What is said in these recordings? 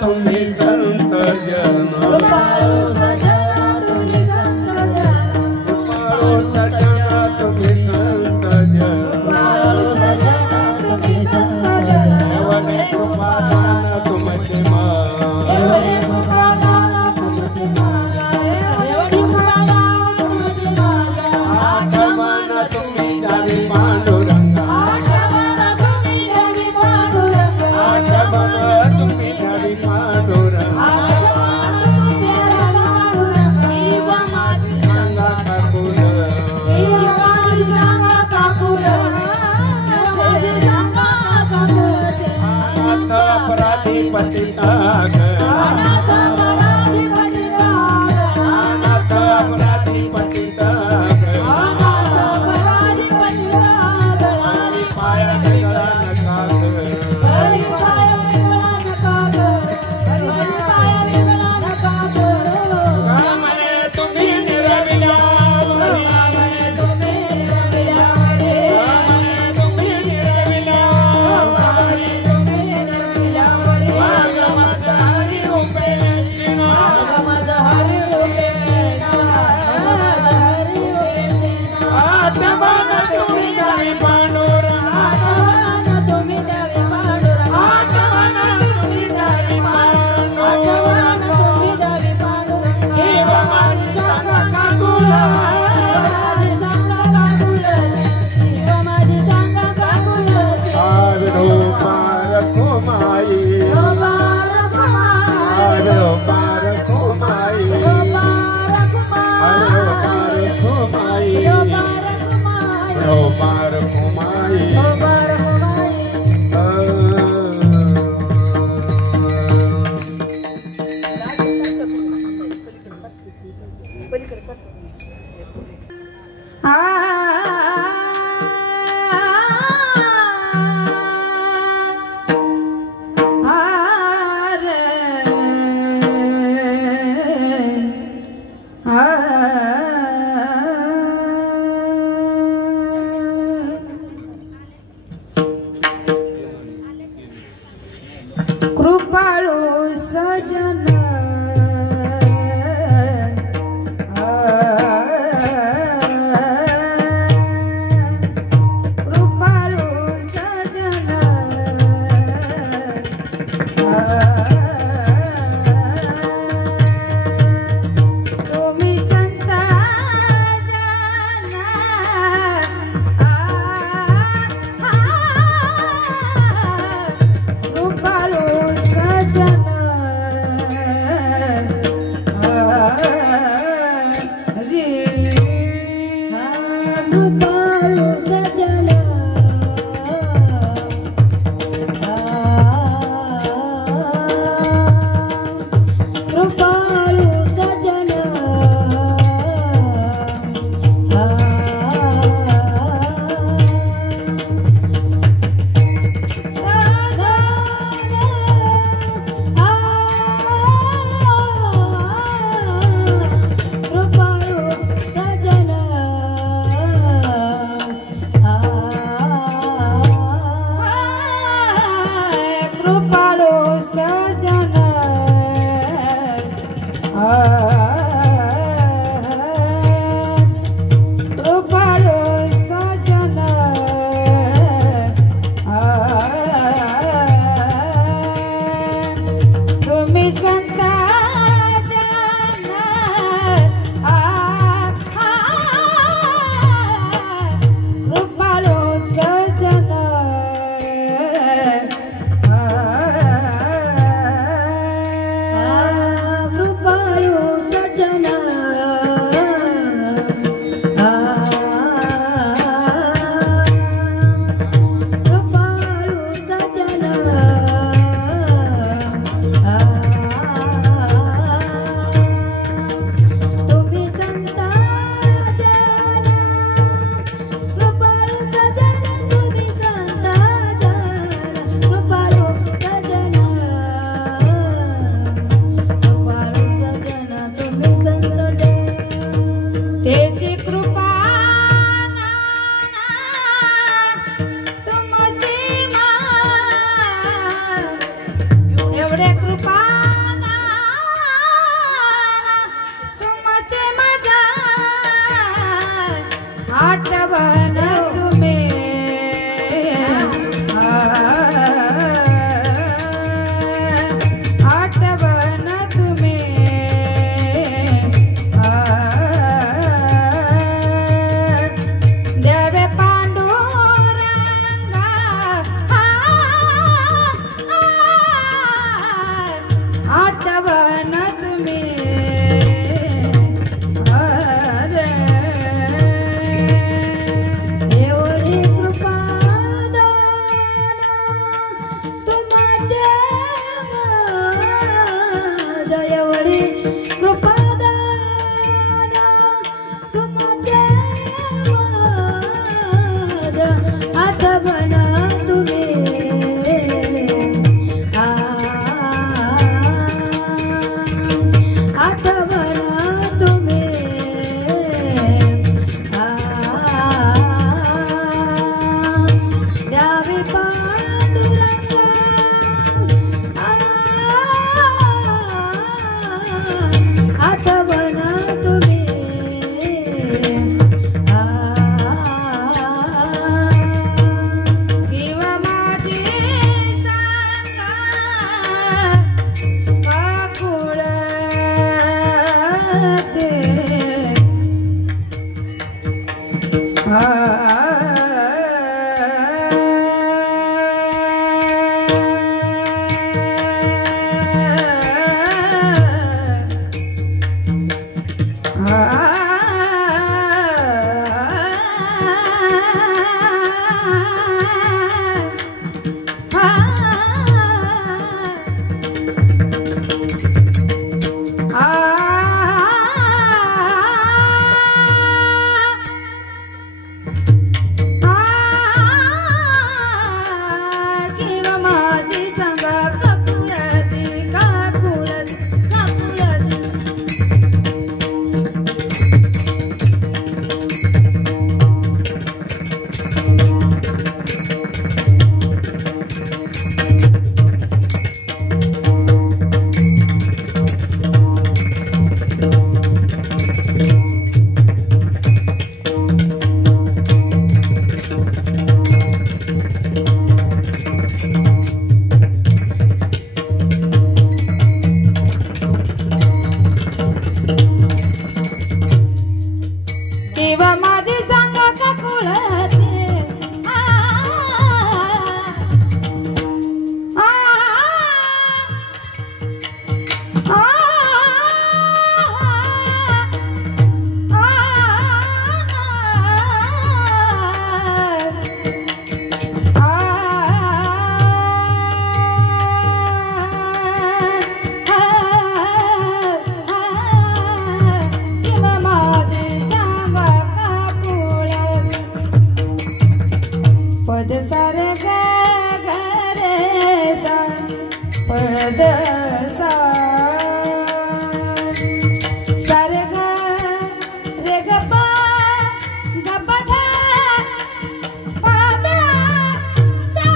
तुम्ही संत जन कृपाळू सजना तुम्ही संत जन कृपाळू सजना तुम्ही संत जन कृपाळू सजना तुम्ही संत जन एवढे कृपादान तुमचे माग एवढे कृपादान तुमचे माग एवढे कृपादान तुमचे माग आठवण तुम्ही झाली पांडुरंग आठवण तुम्ही झाली पांडुरंग आठवण तुम्ही झाली पांडुरंग आठवण तुम्ही झाली पांडुरंग इवा माझी सांगा ठाकूर इवा माझी सांगा ठाकूर माझी सांगा ठाकूर अनाथ अपराधी पतिताग अनाथ अपराधी पतिताग अनाथ अपराधी पतिताग अनाथ अपराधी पतिताग हरी पाया गळा नकाग हरी पाया गळा नकाग हरी पाया गळा नकाग रामने तुम्ही निरविला रामने तुम्ही निरविला रामने तुम्ही निरविला रामने तुम्ही निरविला वागमत हरी रूपे सिना वागमत हरी रूपे सिना हरी रूपे सिना आत्मन तुम्ही झाली पांडुरंग आत्मन तुम्ही झाली पांडुरंग आत्मन तुम्ही झाली पांडुरंग आत्मन तुम्ही झाली पांडुरंग एवा माझी सांगा ठाकूर माझी सांगा ठाकूर एवा माझी सांगा ठाकूर आरो पार खुमाई रो पार खुमाई आरो पार खुमाई रो पार खुमाई रो पार खुमाई रो पार खुमाई कृपाळू सजन कृपाळू सजन तुम्ही संत कृपाळू सजन कृपाळू सजन कृपाळू सजन कृपाळू सजन कृपाळू सजन कृपाळू सजन तुम्ही संत कृपाळू सजन कृपाळू सजन कृपाळू सजन सा सारे ग रे ग पा ग प ध पा द सा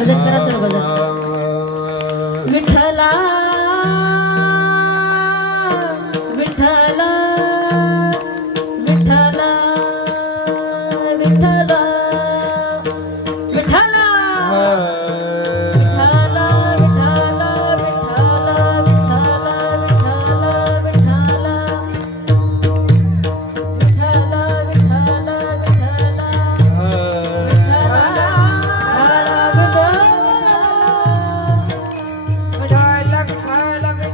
भजन करा सर भजन विठ्ठला विठ्ठला विठ्ठला विठ्ठला विठ्ठला Love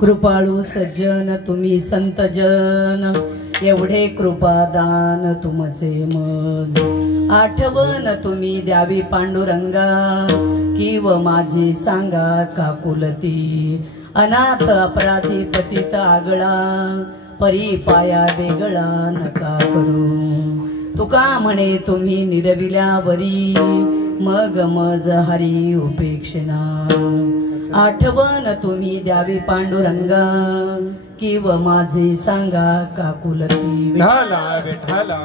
कृपाळू सज्जन तुम्ही संत जन, एवढे कृपादान तुमचे मज. आठवण तुम्ही द्यावी पांडुरंगा, किव माझी सांगा काकुलती. अनाथ अपराधी पतित आगळा, परी पाया वेगळा नका करू. तुका म्हणे तुम्ही निरविल्यावरी, मग मज हरी उपेक्षणा. आठवण तुम्ही द्यावी पांडुरंगा, किव माझी सांगा काकुलती. विठाला विठाला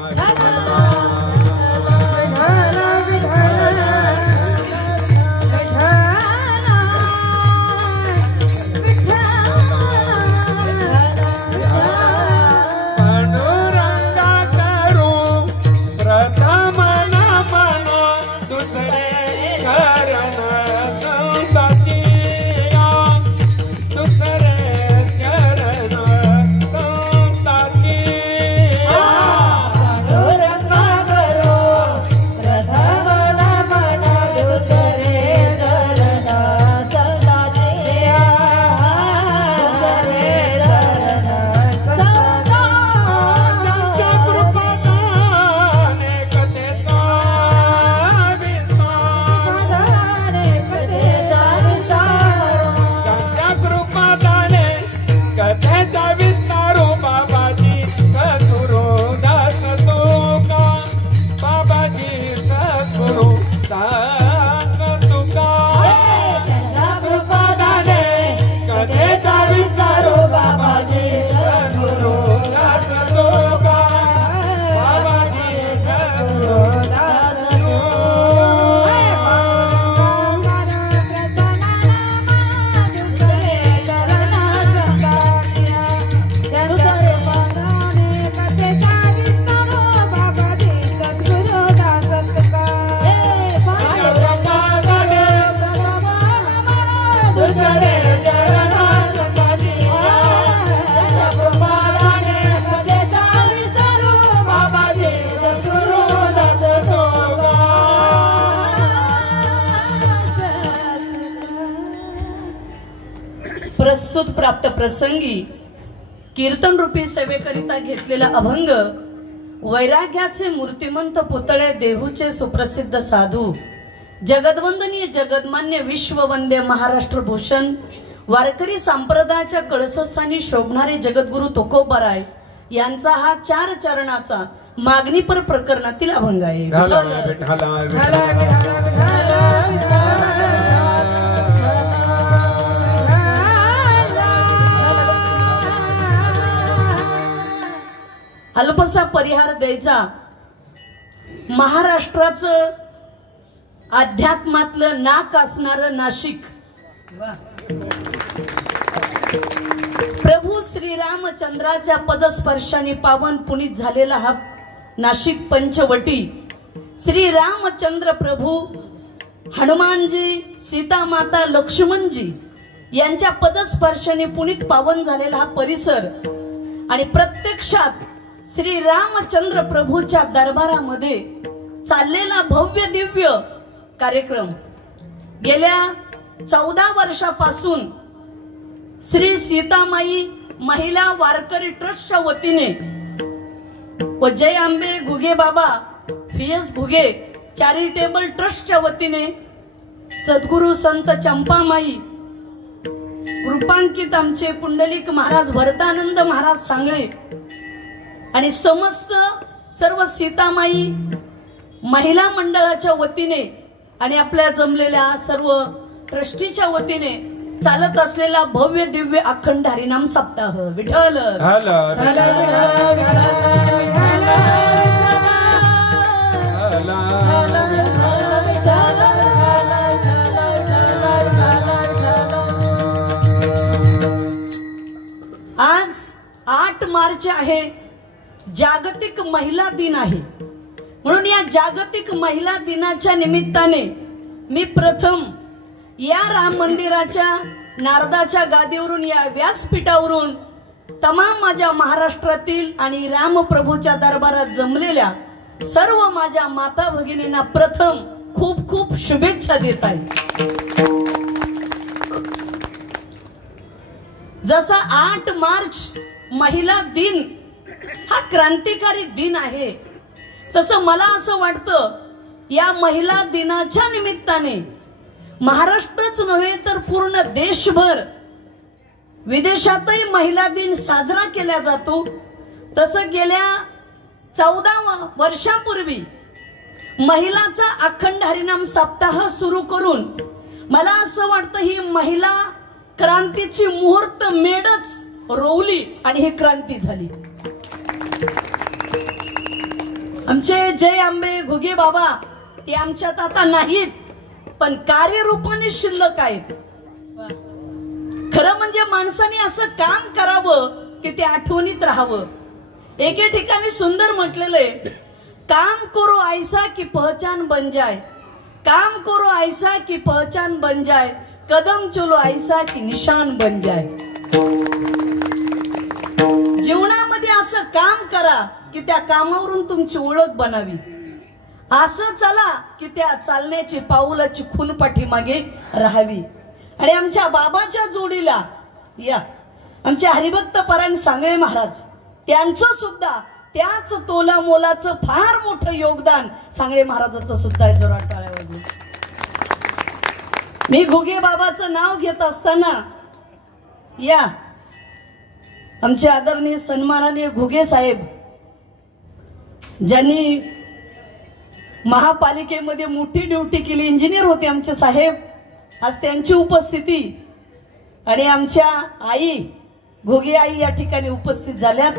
प्रस्तुत प्राप्त प्रसंगी कीर्तन रूपी सेवेकरिता घेतलेला अभंग वैराग्याचे मूर्तिमंत पुतळे देहूचे सुप्रसिद्ध साधू जगदवंदनीय जगदमान्य विश्ववंद्य महाराष्ट्र भूषण वारकरी संप्रदायाच्या कळसस्थानी शोभणारे जगद्गुरु तुकोबाराय यांचा हा 4 चरणाचा मागणीपर प्रकरणातील अभंग आहे. अल्पसा परिहार द्यायचा. महाराष्ट्राचं अध्यात्मातलं नाक असणारं नाशिक, प्रभू श्रीरामचंद्राच्या पदस्पर्शाने पावन पुनीत झालेला हा नाशिक पंचवटी, श्री रामचंद्र प्रभू, हनुमानजी, सीतामाता, लक्ष्मणजी यांच्या पदस्पर्शाने पुनीत पावन झालेला हा परिसर आणि प्रत्यक्षात श्री रामचंद्र प्रभूच्या दरबारामध्ये चाललेला भव्य दिव्य कार्यक्रम गेल्या 14 वर्षापासून श्री सीतामाई महिला वारकरी ट्रस्टच्या वतीने व जय आंबे घुगे बाबा PS घुगे चॅरिटेबल ट्रस्टच्या वतीने सद्गुरु संत चंपामाई रूपांकित आमचे पुंडलिक महाराज वरदानंद महाराज सांगळे आणि समस्त सर्व सीतामाई महिला मंडळाच्या वतीने आणि आपल्या जमलेल्या सर्व ट्रस्टीच्या वतीने चालत असलेला भव्य दिव्य अखंड हरिनाम सप्ताह. विठ्ठल आज 8 मार्च आहे, जागतिक महिला दिन आहे. म्हणून या जागतिक महिला दिनाच्या निमित्ताने मी प्रथम या राम मंदिराच्या नारदाच्या गादीवरून या व्यासपीठावरून तमाम माझ्या महाराष्ट्रातील आणि रामप्रभूच्या दरबारात जमलेल्या सर्व माझ्या माता भगिनींना प्रथम खूप खूप शुभेच्छा देत आहे। जसा 8 मार्च महिला दिन हा क्रांतिकारी दिन आहे, तसं मला असं वाटतं या महिला दिनाच्या निमित्ताने महाराष्ट्रच नव्हे तर पूर्ण देशभर विदेशातही महिला दिन साजरा केला जातो। तसं गेल्या 14 वर्षापूर्वी महिलाचा अखंड हरिनाम सप्ताह सुरू करून मला असं वाटतं ही महिला क्रांतीची मुहूर्त मेढच रोवली आणि ही क्रांती झाली। आमचे जय आंबे घुगे बाबा ते आमच्यात आता नाहीत, पण कार्यरूपाने शिल्लक आहेत। खरं म्हणजे माणसाने असं काम करावं की ते आठवणीत राहावं। एके ठिकाणी सुंदर म्हटलेलं आहे, काम करो ऐसा की पहचान बन जाए, काम करो ऐसा की पहचान बन जाए, कदम चलो ऐसा की निशान बन जाए। जीवनामध्ये असं काम करा की त्या कामावरून तुमची ओळख बनावी, असं चला की त्या चालण्याची पाऊलाची खून पाठीमागे राहावी। आणि आमच्या बाबाच्या जोडीला या आमचे हरिभक्त परायण सांगळे महाराज, त्यांचं सुद्धा त्याच तोला मोलाचं फार मोठं योगदान सांगळे महाराजाचं सुद्धा आहे। जोरात टाळ्या वाजवून मी घुगे बाबाचं नाव घेत असताना या आमचे आदरणीय सन्माननीय घुगे साहेब, ज्यांनी महापालिकेमध्ये मोठी ड्युटी केली, इंजिनियर होते आमचे साहेब, आज त्यांची उपस्थिती आणि आमच्या आई घुगे आई या ठिकाणी उपस्थित झाल्यात।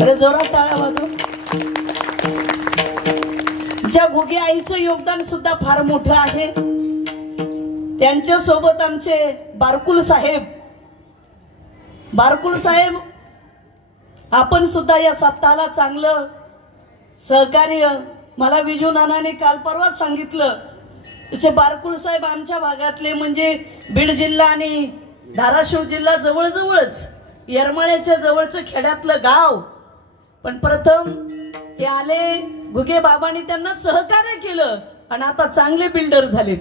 अरे जोरात टाळ्या वाजवून ज्या घुगे आईचं योगदान सुद्धा फार मोठं आहे। त्यांच्या सोबत आमचे बारकुल साहेब, बारकुल साहेब आपण सुद्धा या सप्ताहाला चांगलं सहकार्य, मला विजू नानाने काल परवा सांगितलं, त्याचे बारकुल साहेब आमच्या भागातले म्हणजे बीड जिल्हा आणि धाराशिव जिल्हा जवळजवळच, येरमाळ्याच्या जवळचं खेड्यातलं गाव, पण प्रथम ते आले, घुगे बाबांनी त्यांना सहकार्य केलं आणि आता चांगले बिल्डर झालेत।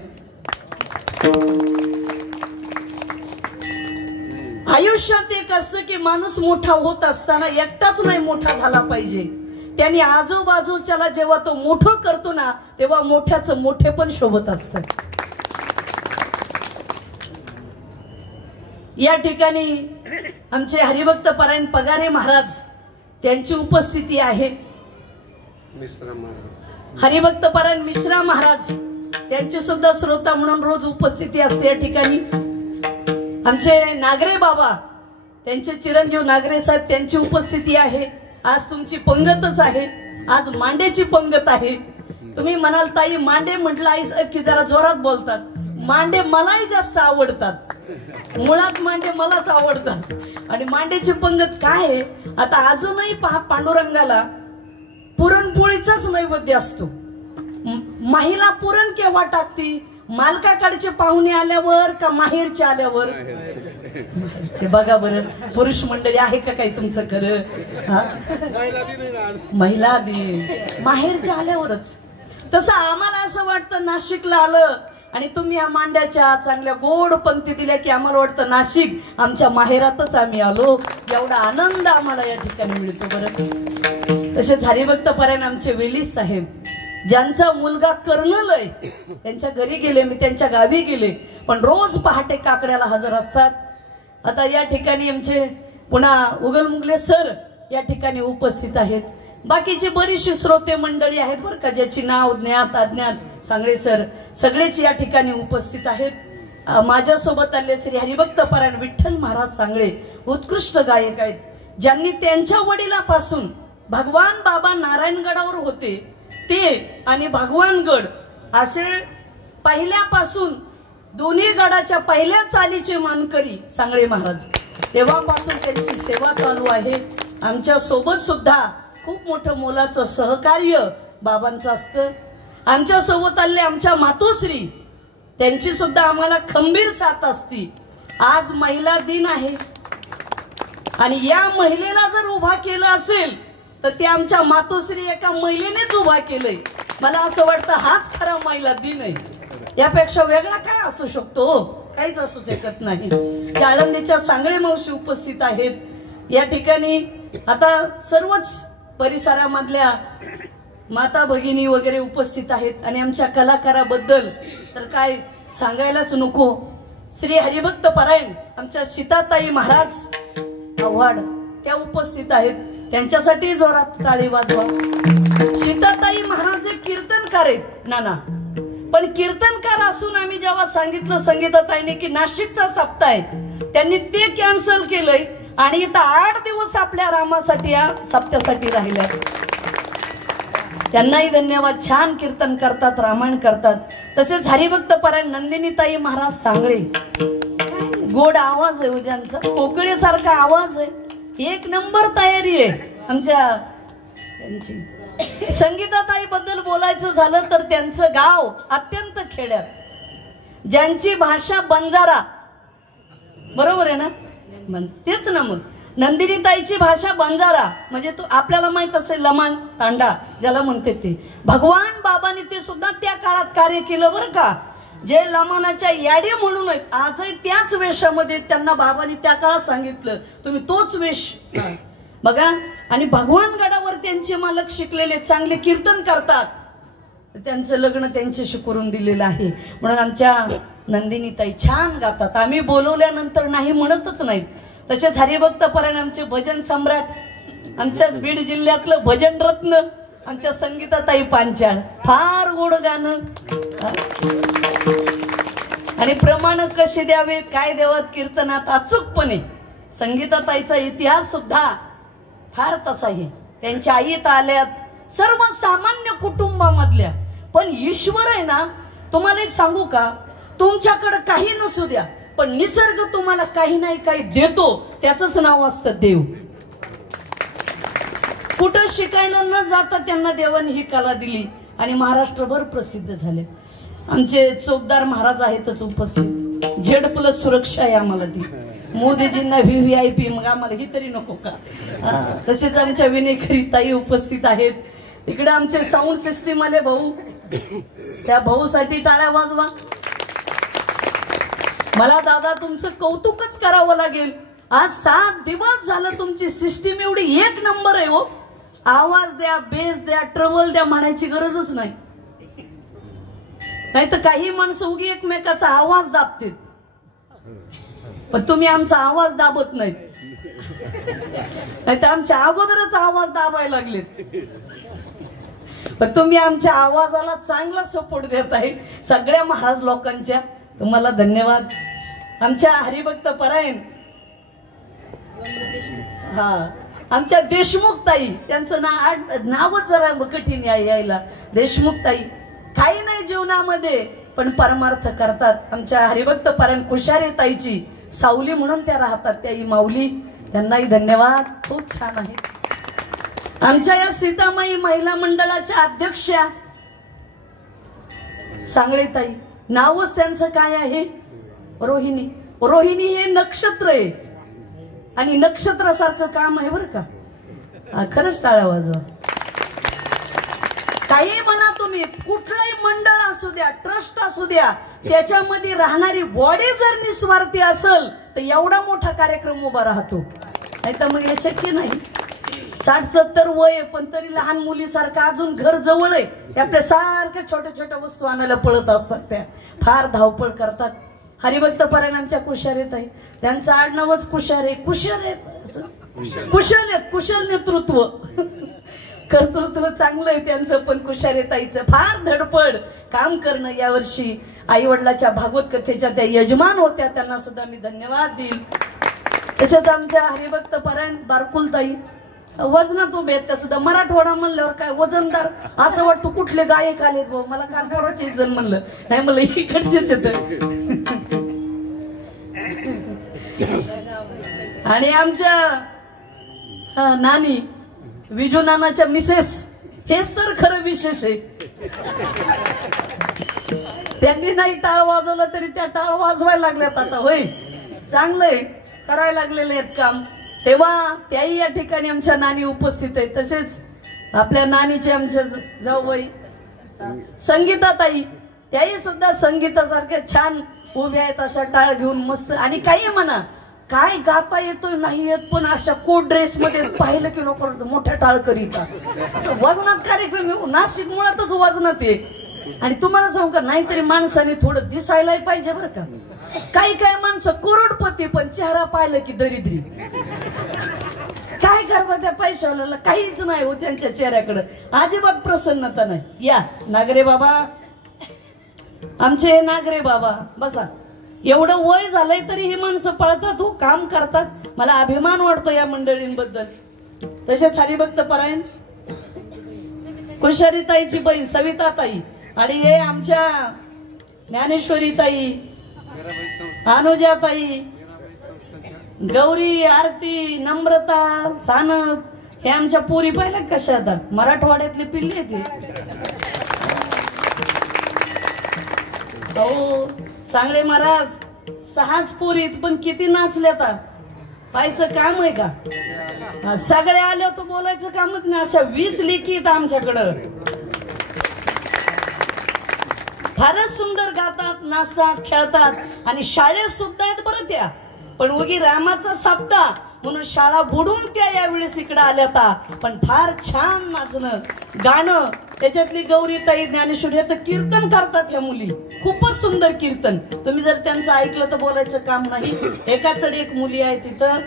आयुष्यात एक असतं की माणूस मोठा होत असताना एकटाच नाही मोठा झाला पाहिजे, त्यांनी आजूबाजूच्याला जेव्हा तो मोठं करतो ना तेव्हा मोठ्याचं मोठे पण शोभत असतं। या ठिकाणी आमचे हरिभक्त परायण पगारे महाराज त्यांची उपस्थिती आहे। हरिभक्त परायण मिश्रा महाराज त्यांची सुद्धा श्रोता म्हणून रोज उपस्थिती असते या ठिकाणी। आमचे नागरे बाबा, त्यांचे चिरंजीव नागरे साहेब, त्यांची उपस्थिती आहे। आज तुमची पंगतच आहे, आज मांडेची पंगत आहे। तुम्ही म्हणाल ताई मांडे म्हटलं आई साहेब की जरा जोरात बोलतात, मांडे मलाही जास्त आवडतात, मुळात मांडे मलाच आवडतात। आणि मांडेची पंगत काय आहे, आता अजूनही पहा पांडुरंगाला पुरणपोळीचाच नैवेद्य असतो। महिला पुरण केव्हा टाकती, मालकाकडचे पाहुणे आल्यावर का माहेरचे आल्यावर? माहेरचे। बघा बरं पुरुष मंडळी आहे का काही तुमचं खरं? महिला दिन माहेरच्या आल्यावरच। तसं आम्हाला असं वाटतं नाशिकला आलं आणि तुम्ही या मांड्याच्या चांगल्या गोड पंक्ती दिल्या की आम्हाला वाटतं नाशिक आमच्या माहेरातच आम्ही आलो, एवढा आनंद आम्हाला या ठिकाणी मिळतो। बरं तसेच हरिभक्त परायण आमचे वेली साहेब, ज्यांचा मुलगा कर्नल आहे, त्यांच्या घरी गेले, मी त्यांच्या गावी गेले, पण रोज पहाटे काकड्याला हजर असतात। आता या ठिकाणी आमचे पुन्हा उगलमुगले सर या ठिकाणी उपस्थित आहेत। बाकीचे बरीचशी श्रोते मंडळी आहेत बरं का, ज्याची नाव ज्ञात अज्ञात सांगळे सर सगळेच या ठिकाणी उपस्थित आहेत। माझ्यासोबत आले श्री हरिभक्त परायण विठ्ठल महाराज सांगळे, उत्कृष्ट गायक आहेत, ज्यांनी त्यांच्या वडिलापासून भगवान बाबा नारायणगडावर होते ते आणि भगवानगड असे पहिल्यापासून दोन्ही गडाच्या पहिल्या चालीचे मानकरी सांगळे महाराज, तेव्हापासून त्यांची सेवा चालू आहे। आमच्या सोबत सुद्धा खूप मोठं मोलाचं सहकार्य बाबांचं असतं। आमच्या सोबत आले आमच्या मातोश्री, त्यांची सुद्धा आम्हाला खंबीर साथ असती। आज महिला दिन आहे आणि या महिलेला जर उभा केलं असेल तर ते आमच्या मातोश्री एका महिलेनेच उभा केलंय। मला असं वाटतं हाच खरा महिला दिन आहे. यापेक्षा वेगळा काय असू शकतो? काहीच असू शकत नाही. आळंदीच्या सांगळे मावशी उपस्थित आहेत या ठिकाणी. आता सर्वच परिसरामधल्या माता भगिनी वगैरे उपस्थित आहेत आणि आमच्या कलाकाराबद्दल तर काय सांगायलाच नको. श्री हरिभक्त परायण आमच्या सीताताई महाराज आव्हाड त्या उपस्थित आहेत. त्यांच्यासाठी जोरात टाळी वाजवा. सीताताई महाराज हे कीर्तनकार आहेत नाना, पण कीर्तनकार असून आम्ही जेव्हा सांगितलं संगीताताईने की नाशिकचा सप्ताह आहे, त्यांनी ते कॅन्सल केलंय आणि इथं 8 दिवस आपल्या रामासाठी या सप्त्यासाठी राहिल्या. त्यांनाही धन्यवाद. छान कीर्तन करतात, रामायण करतात. तसेच हरिभक्त परायण नंदिनीताई महाराज सांगळे, गोड आवाज आहे ज्यांचा, कोकणीसारखा आवाज आहे, एक नंबर तयारी आहे आमच्या त्यांची. संगीताताई बद्दल बोलायचं झालं तर त्यांचं गाव अत्यंत खेड्यात, ज्यांची भाषा बंजारा, बरोबर आहे ना? तेच ना. मग नंदिनीताईची भाषा बंजारा म्हणजे तो आपल्याला माहित असेल लमाण तांडा ज्याला म्हणते ते. भगवान बाबांनी ते सुद्धा त्या काळात कार्य केलं बरं का. जे लमानाच्या याडी म्हणून आहेत आजही त्याच वेशामध्ये त्यांना बाबांनी त्या काळात सांगितलं तुम्ही तोच वेश बघा. आणि भगवान गडावर त्यांचे मालक शिकलेले चांगले कीर्तन करतात. त्यांचं लग्न त्यांच्याशी करून दिलेलं आहे. म्हणून आमच्या नंदिनीताई छान गातात. आम्ही बोलवल्यानंतर नाही म्हणतच नाहीत. तसेच हरिभक्त परायण आमचे भजन सम्राट, आमच्याच बीड जिल्ह्यातलं भजन रत्न आमच्या संगीताताई पांचाळ, फार गोड गाणं. आणि प्रमाण कसे द्यावेत काय द्यावत कीर्तनात अचूकपणे. संगीताताईचा इतिहास सुद्धा फार तसा आहे. त्यांच्या आईत आल्यात सर्वसामान्य कुटुंबामधल्या, पण ईश्वर आहे ना. तुम्हाला एक सांगू का, तुमच्याकडे काही नसू द्या पण निसर्ग तुम्हाला काही नाही काही देतो, त्याचंच नाव असतं देव. कुठं शिकायला न जाता त्यांना देवाने ही कला दिली आणि महाराष्ट्रभर प्रसिद्ध झाले. आमचे चौकदार महाराज आहेतच उपस्थित. Z+ सुरक्षा आहे आम्हाला ती. मोदीजींना VVIP, मग आम्हाला ही तरी नको का? तसेच आमच्या विनेकरी ताई उपस्थित आहेत. तिकडे आमचे साऊंड सिस्टीम आले भाऊ, त्या भाऊसाठी टाळ्या वाजवा. मला दादा तुमचं कौतुकच करावं लागेल. आज 7 दिवस झालं तुमची सिस्टीम एवढी एक नंबर आहे हो. आवाज द्या, बेस द्या, ट्रबल द्या म्हणायची गरजच नाही. नाही तर काही माणसं उगी एकमेकाचा आवाज दाबतील, पण तुम्ही आमचा आवाज दाबत नाहीत. नाही तर आमच्या अगोदरच आवाज दाबायला लागलेत. पण तुम्ही आमच्या आवाजाला चांगला सपोर्ट देत आहे. सगळ्या महाराज लोकांच्या तुम्हाला धन्यवाद. आमच्या हरिभक्त परायण आमच्या देशमुख ताई, त्यांचं नावच जरा कठीण यायला. देशमुख ताई काही नाही जीवनामध्ये पण परमार्थ करतात. आमच्या हरिभक्त परायण कुशारी ताईची सावली म्हणून त्या राहतात, त्याही माऊली, त्यांनाही धन्यवाद. खूप छान आहे. आमच्या या सीतामाई महिला मंडळाच्या अध्यक्षा सांगळे ताई, नावच त्यांचं काय आहे? रोहिणी. रोहिणी हे नक्षत्र आहे आणि नक्षत्रासारखं काम आहे बरं का. खरंच टाळ्या वाजवा. काही म्हणा तुम्ही, कुठलंही मंडळ असू द्या, ट्रस्ट असू द्या, त्याच्यामध्ये राहणारी बॉडी जर निस्वार्थी असेल तर एवढा मोठा कार्यक्रम उभा राहतो. नाही तर मग हे शक्य नाही. 60-70 वय आहे पण तरी लहान मुलीसारखं अजून घर जवळ आहे. आपल्या सारख्या छोट्या छोट्या वस्तू आणायला पळत असतात. त्या फार धावपळ करतात. हरिभक्त परायण आमच्या कुशारेत आहे, त्यांचं आडनावच कुशारे. कुशल आहेत, कुशल आहेत, कुशल नेतृत्व, कर्तृत्व चांगलं आहे त्यांचं. पण कुशारेताईचं फार धडपड काम करणं. यावर्षी आई वडिलाच्या भागवत कथेच्या त्या यजमान होत्या, त्यांना सुद्धा मी धन्यवाद देईल. तसेच आमच्या हरिभक्त परायण बारकुलताई, वजनात उभे आहेत त्या सुद्धा. मराठवाडा म्हणल्यावर काय वजनदार असं वाटतं कुठले गायक आलेत भाऊ. मला काल परवाच एक जण म्हणलं, नाही मला इकडचेच येत. आणि आमच्या नानी विजू नानाच्या मिसेस, हेच तर खरं विशेष आहे. त्यांनी नाही टाळ वाजवलं तरी त्या टाळ वाजवायला लागल्यात आता. होय, चांगलंय, करायला लागलेले आहेत काम. तेव्हा त्याही या ठिकाणी आमच्या नानी उपस्थित आहेत. तसेच आपल्या नानीचे आमच्या जाऊबाई संगीताताई, त्याही सुद्धा संगीतासारख्या छान उभ्या आहेत, अशा टाळ घेऊन मस्त. आणि काही म्हणा, काय गाता येतोय नाही येत, पण अशा कोट ड्रेस मध्ये पाहिलं की नको मोठ्या टाळ करीता. असं वजनात कार्यक्रम, नाशिक मुळातच वजनात आहे. आणि तुम्हाला सांगू का, नाहीतरी माणसाने थोडं दिसायलाही पाहिजे बरं का. काही काही माणसं करोडपती, पण चेहरा पाहिलं की दरिद्री. काय करतात त्या पैशावाल्याला, काहीच नाही हो त्यांच्या चेहऱ्याकडे, अजिबात प्रसन्नता नाही. या नागरे बाबा, आमचे नागरे बाबा बसा. एवढं वय झालंय तरी ही माणसं पळतात हो, काम करतात. मला अभिमान वाटतो या मंडळींबद्दल. तसेच हरिभक्त परायण कुशारीताईची बहीण सविताताई, आणि हे आमच्या ज्ञानेश्वरीताई, अनुजाताई, गौरी, आरती, नम्रता, सानप, हे आमच्या पोरी पाहिल्या कशा आता मराठवाड्यातली पिल्ली आहे. हो सांगळे महाराज, 6च पोरीत, पण किती नाचल्यात. पाहायचं काम आहे का? सगळ्या आल्या तर बोलायचं कामच नाही. अशा 20 लेकी आहेत आमच्याकडं. फारच सुंदर गातात, नाचतात, खेळतात, आणि शाळेत सुद्धा आहेत बरं त्या. पण उगी रामाचा सप्ताह म्हणून शाळा बुडून त्या यावेळेस इकडे आल्याता. पण फार छान नाचणं, गाणं. त्याच्यातली गौरीताई, ज्ञानेश्वरी, हे तर कीर्तन करतात ह्या मुली, खूपच सुंदर कीर्तन. तुम्ही जर त्यांचं ऐकलं तर बोलायचं काम नाही. एकाचडी एक मुली आहे तिथं.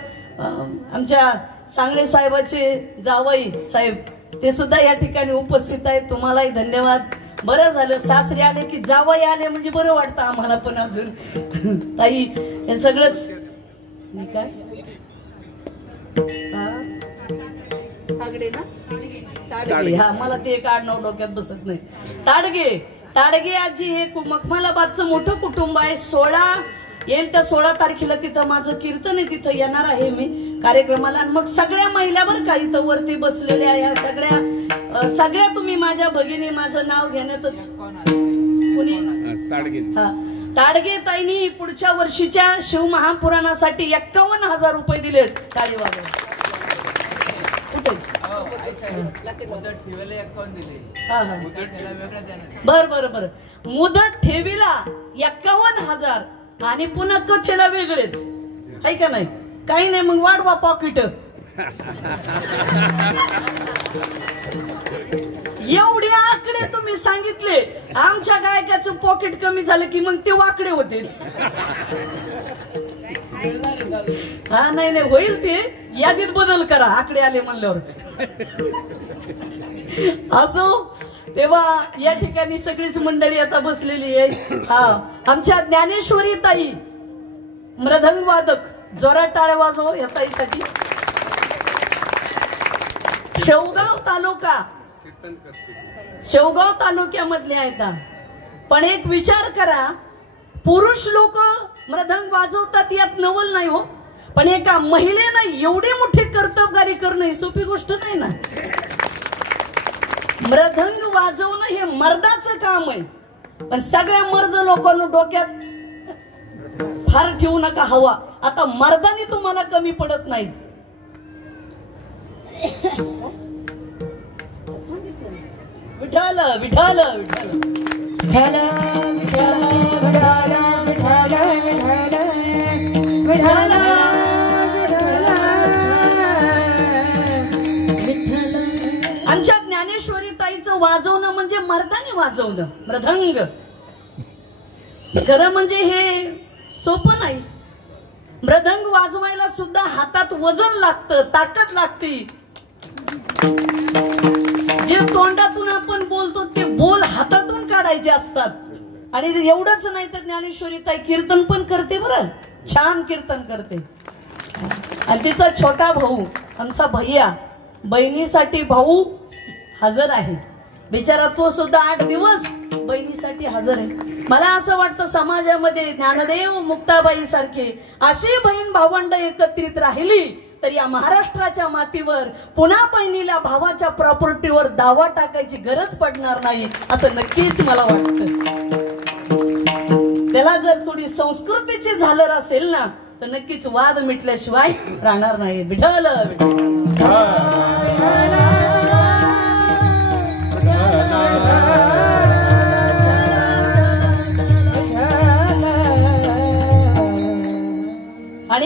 आमच्या सांगळे साहेबाचे जावई साहेब, ते सुद्धा या ठिकाणी उपस्थित आहेत. तुम्हालाही धन्यवाद. बरं झालं सासरे आले की जावई आले म्हणजे बरं वाटतं आम्हाला पण. अजून ताई हे सगळंच काय ताडगे ना, ताडगे, हा मला ते एक आडनाव डोक्यात बसत नाही. ताडगे, ताडगे आजी हे मखमलाबादचं मोठं कुटुंब आहे. 16 येईल त्या 16 तारखेला तिथं माझं कीर्तन आहे, तिथं येणार आहे मी कार्यक्रमाला. आणि मग सगळ्या महिला बरं का इथं वरती बसलेल्या आहे, सगळ्या तुम्ही माझ्या भगिनी. माझं नाव घेण्यातच कोणी, हा ताडगे ताईनी पुढच्या वर्षीच्या शिवमहापुराणासाठी 51,000 रुपये दिलेत. टाळी वाजवा. कुठे बर बर बर, मुदत ठेवीला 51,000 आणि पुन्हा कथेला वेगळेच आहे का नाही? काही नाही, मग वाढवा पॉकेट. एवढे आकडे तुम्ही सांगितले. आमच्या गायकाचं पॉकेट कमी झालं की मग ते वाकडे होते. हा नाही नाही, होईल ते, यादीत बदल करा आकडे आले म्हणल्यावर. असो, तेव्हा या ठिकाणी सगळीच मंडळी आता बसलेली आहे. हा आमच्या ज्ञानेश्वरी ताई मृदंग वादक, जोरात टाळ्या वाजव या ताईसाठी. शेवगाव तालुक्यामधले आहेत. पण एक विचार करा, पुरुष लोक मृदंग वाजवतात यात नवल नाही हो, पण एका महिलेनं एवढे मोठे कर्तबगारी करणं ही सोपी गोष्ट नाही ना. मृदंग वाजवणं हे मर्दाचं काम आहे. पण सगळ्या मर्द लोकांना डोक्यात फार ठेवू नका हवा. आता मर्दानी तुम्हाला कमी पडत नाही. विठाल विठाल विठाल विठाल विठाल विठाल. आमच्या ज्ञानेश्वरी ताईचं वाजवणं म्हणजे मर्दाने वाजवणं मृदंग. खरं म्हणजे हे सोपं नाही. मृदंग वाजवायला सुद्धा हातात वजन लागतं, ताकद लागते. जे तोंडातून आपण बोलतो ते बोल हातातून काढायचे असतात. आणि एवढंच नाही तर ज्ञानेश्वरी ताई कीर्तन पण करते बरं, छान कीर्तन करते. आणि तिचा छोटा भाऊ आमचा भैया, बहिणीसाठी भाऊ हजर आहे बिचारा, तो सुद्धा 8 दिवस बहिणीसाठी हजर आहे. मला असं वाटतं समाजामध्ये ज्ञानदेव मुक्ताबाई सारखी अशी बहीण भावंड एकत्रित राहिली तर या महाराष्ट्राच्या मातीवर पुन्हा बहिणीला भावाच्या प्रॉपर्टीवर दावा टाकायची गरज पडणार नाही असं नक्कीच मला वाटतं. त्याला जर थोडी संस्कृतीची झालर असेल ना तर नक्कीच वाद मिटल्याशिवाय राहणार नाही. विठ्ठल विठ्ठल.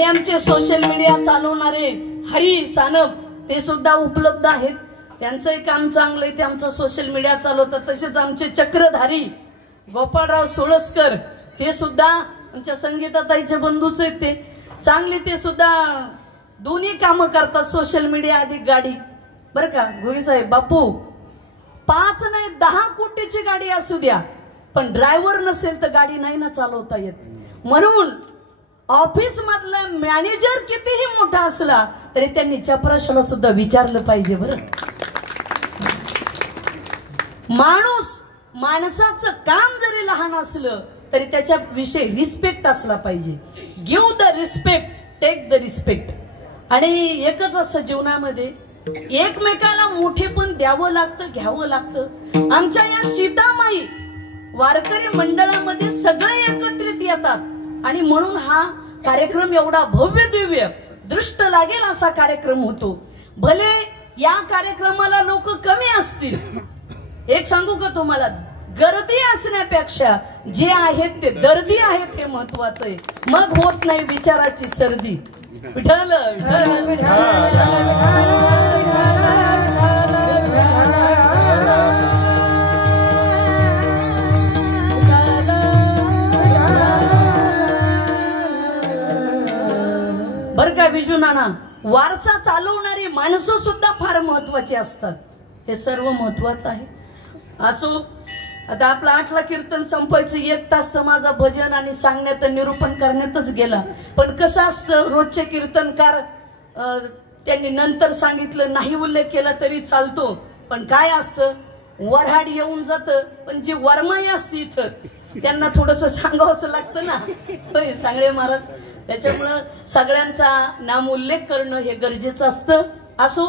आमचे सोशल मीडिया चालवणारे हरी सानप ते सुद्धा उपलब्ध आहेत. त्यांचंही काम चांगलं आहे, ते आमचं सोशल मीडिया चालवतात. तसेच आमचे चक्रधारी गोपाळराव सोळसकर ते सुद्धा आमच्या संगीताताईचे बंधूच आहेत. ते चांगले, ते सुद्धा दोन्ही कामं करतात, सोशल मीडिया अधिक गाडी. बरं का घोगी साहेब बापू, 5 नाही 10 कोटीची गाडी असू द्या, पण ड्रायव्हर नसेल तर गाडी नाही ना चालवता येत. म्हणून ऑफिस मधला मॅनेजर कितीही मोठा असला तरी त्यांनी चपराशाला सुद्धा विचारलं पाहिजे. बरं, माणसाचं काम जरी लहान असलं तरी त्याच्या विषयी रिस्पेक्ट असला पाहिजे. Give the respect, take the respect. आणि एकच असतं जीवनामध्ये, एकमेकाला मोठेपण द्यावं लागतं, घ्यावं लागतं. आमच्या या सीतामाई वारकरी मंडळामध्ये सगळे एकत्रित येतात आणि म्हणून हा कार्यक्रम एवढा भव्य दिव्य दृष्ट लागेल असा कार्यक्रम होतो. भले या कार्यक्रमाला लोक कमी असतील, एक सांगू का तुम्हाला, गर्दी असण्यापेक्षा जे आहेत ते दर्दी आहेत हे महत्वाचं आहे. मग होत नाही विचाराची सर्दी. विठ्ठल बर का विजू नाना, वारसा चालवणारी माणसं सुद्धा फार महत्वाची असतात. हे सर्व महत्वाचं आहे. असो, आता आपला 8ला कीर्तन संपायचं, 1 तास तर माझा भजन आणि सांगण्यात निरूपण करण्यातच गेला. पण कसं असतं, रोजचे कीर्तनकार त्यांनी नंतर सांगितलं, नाही उल्लेख केला तरी चालतो. पण काय असतं, वऱ्हाड येऊन जातं, पण जी वरमाई असते इथं त्यांना थोडस सांगावंच लागतं ना. सांगळे महाराज, त्याच्यामुळं सगळ्यांचा नाम उल्लेख करणं हे गरजेचं असतं. असो,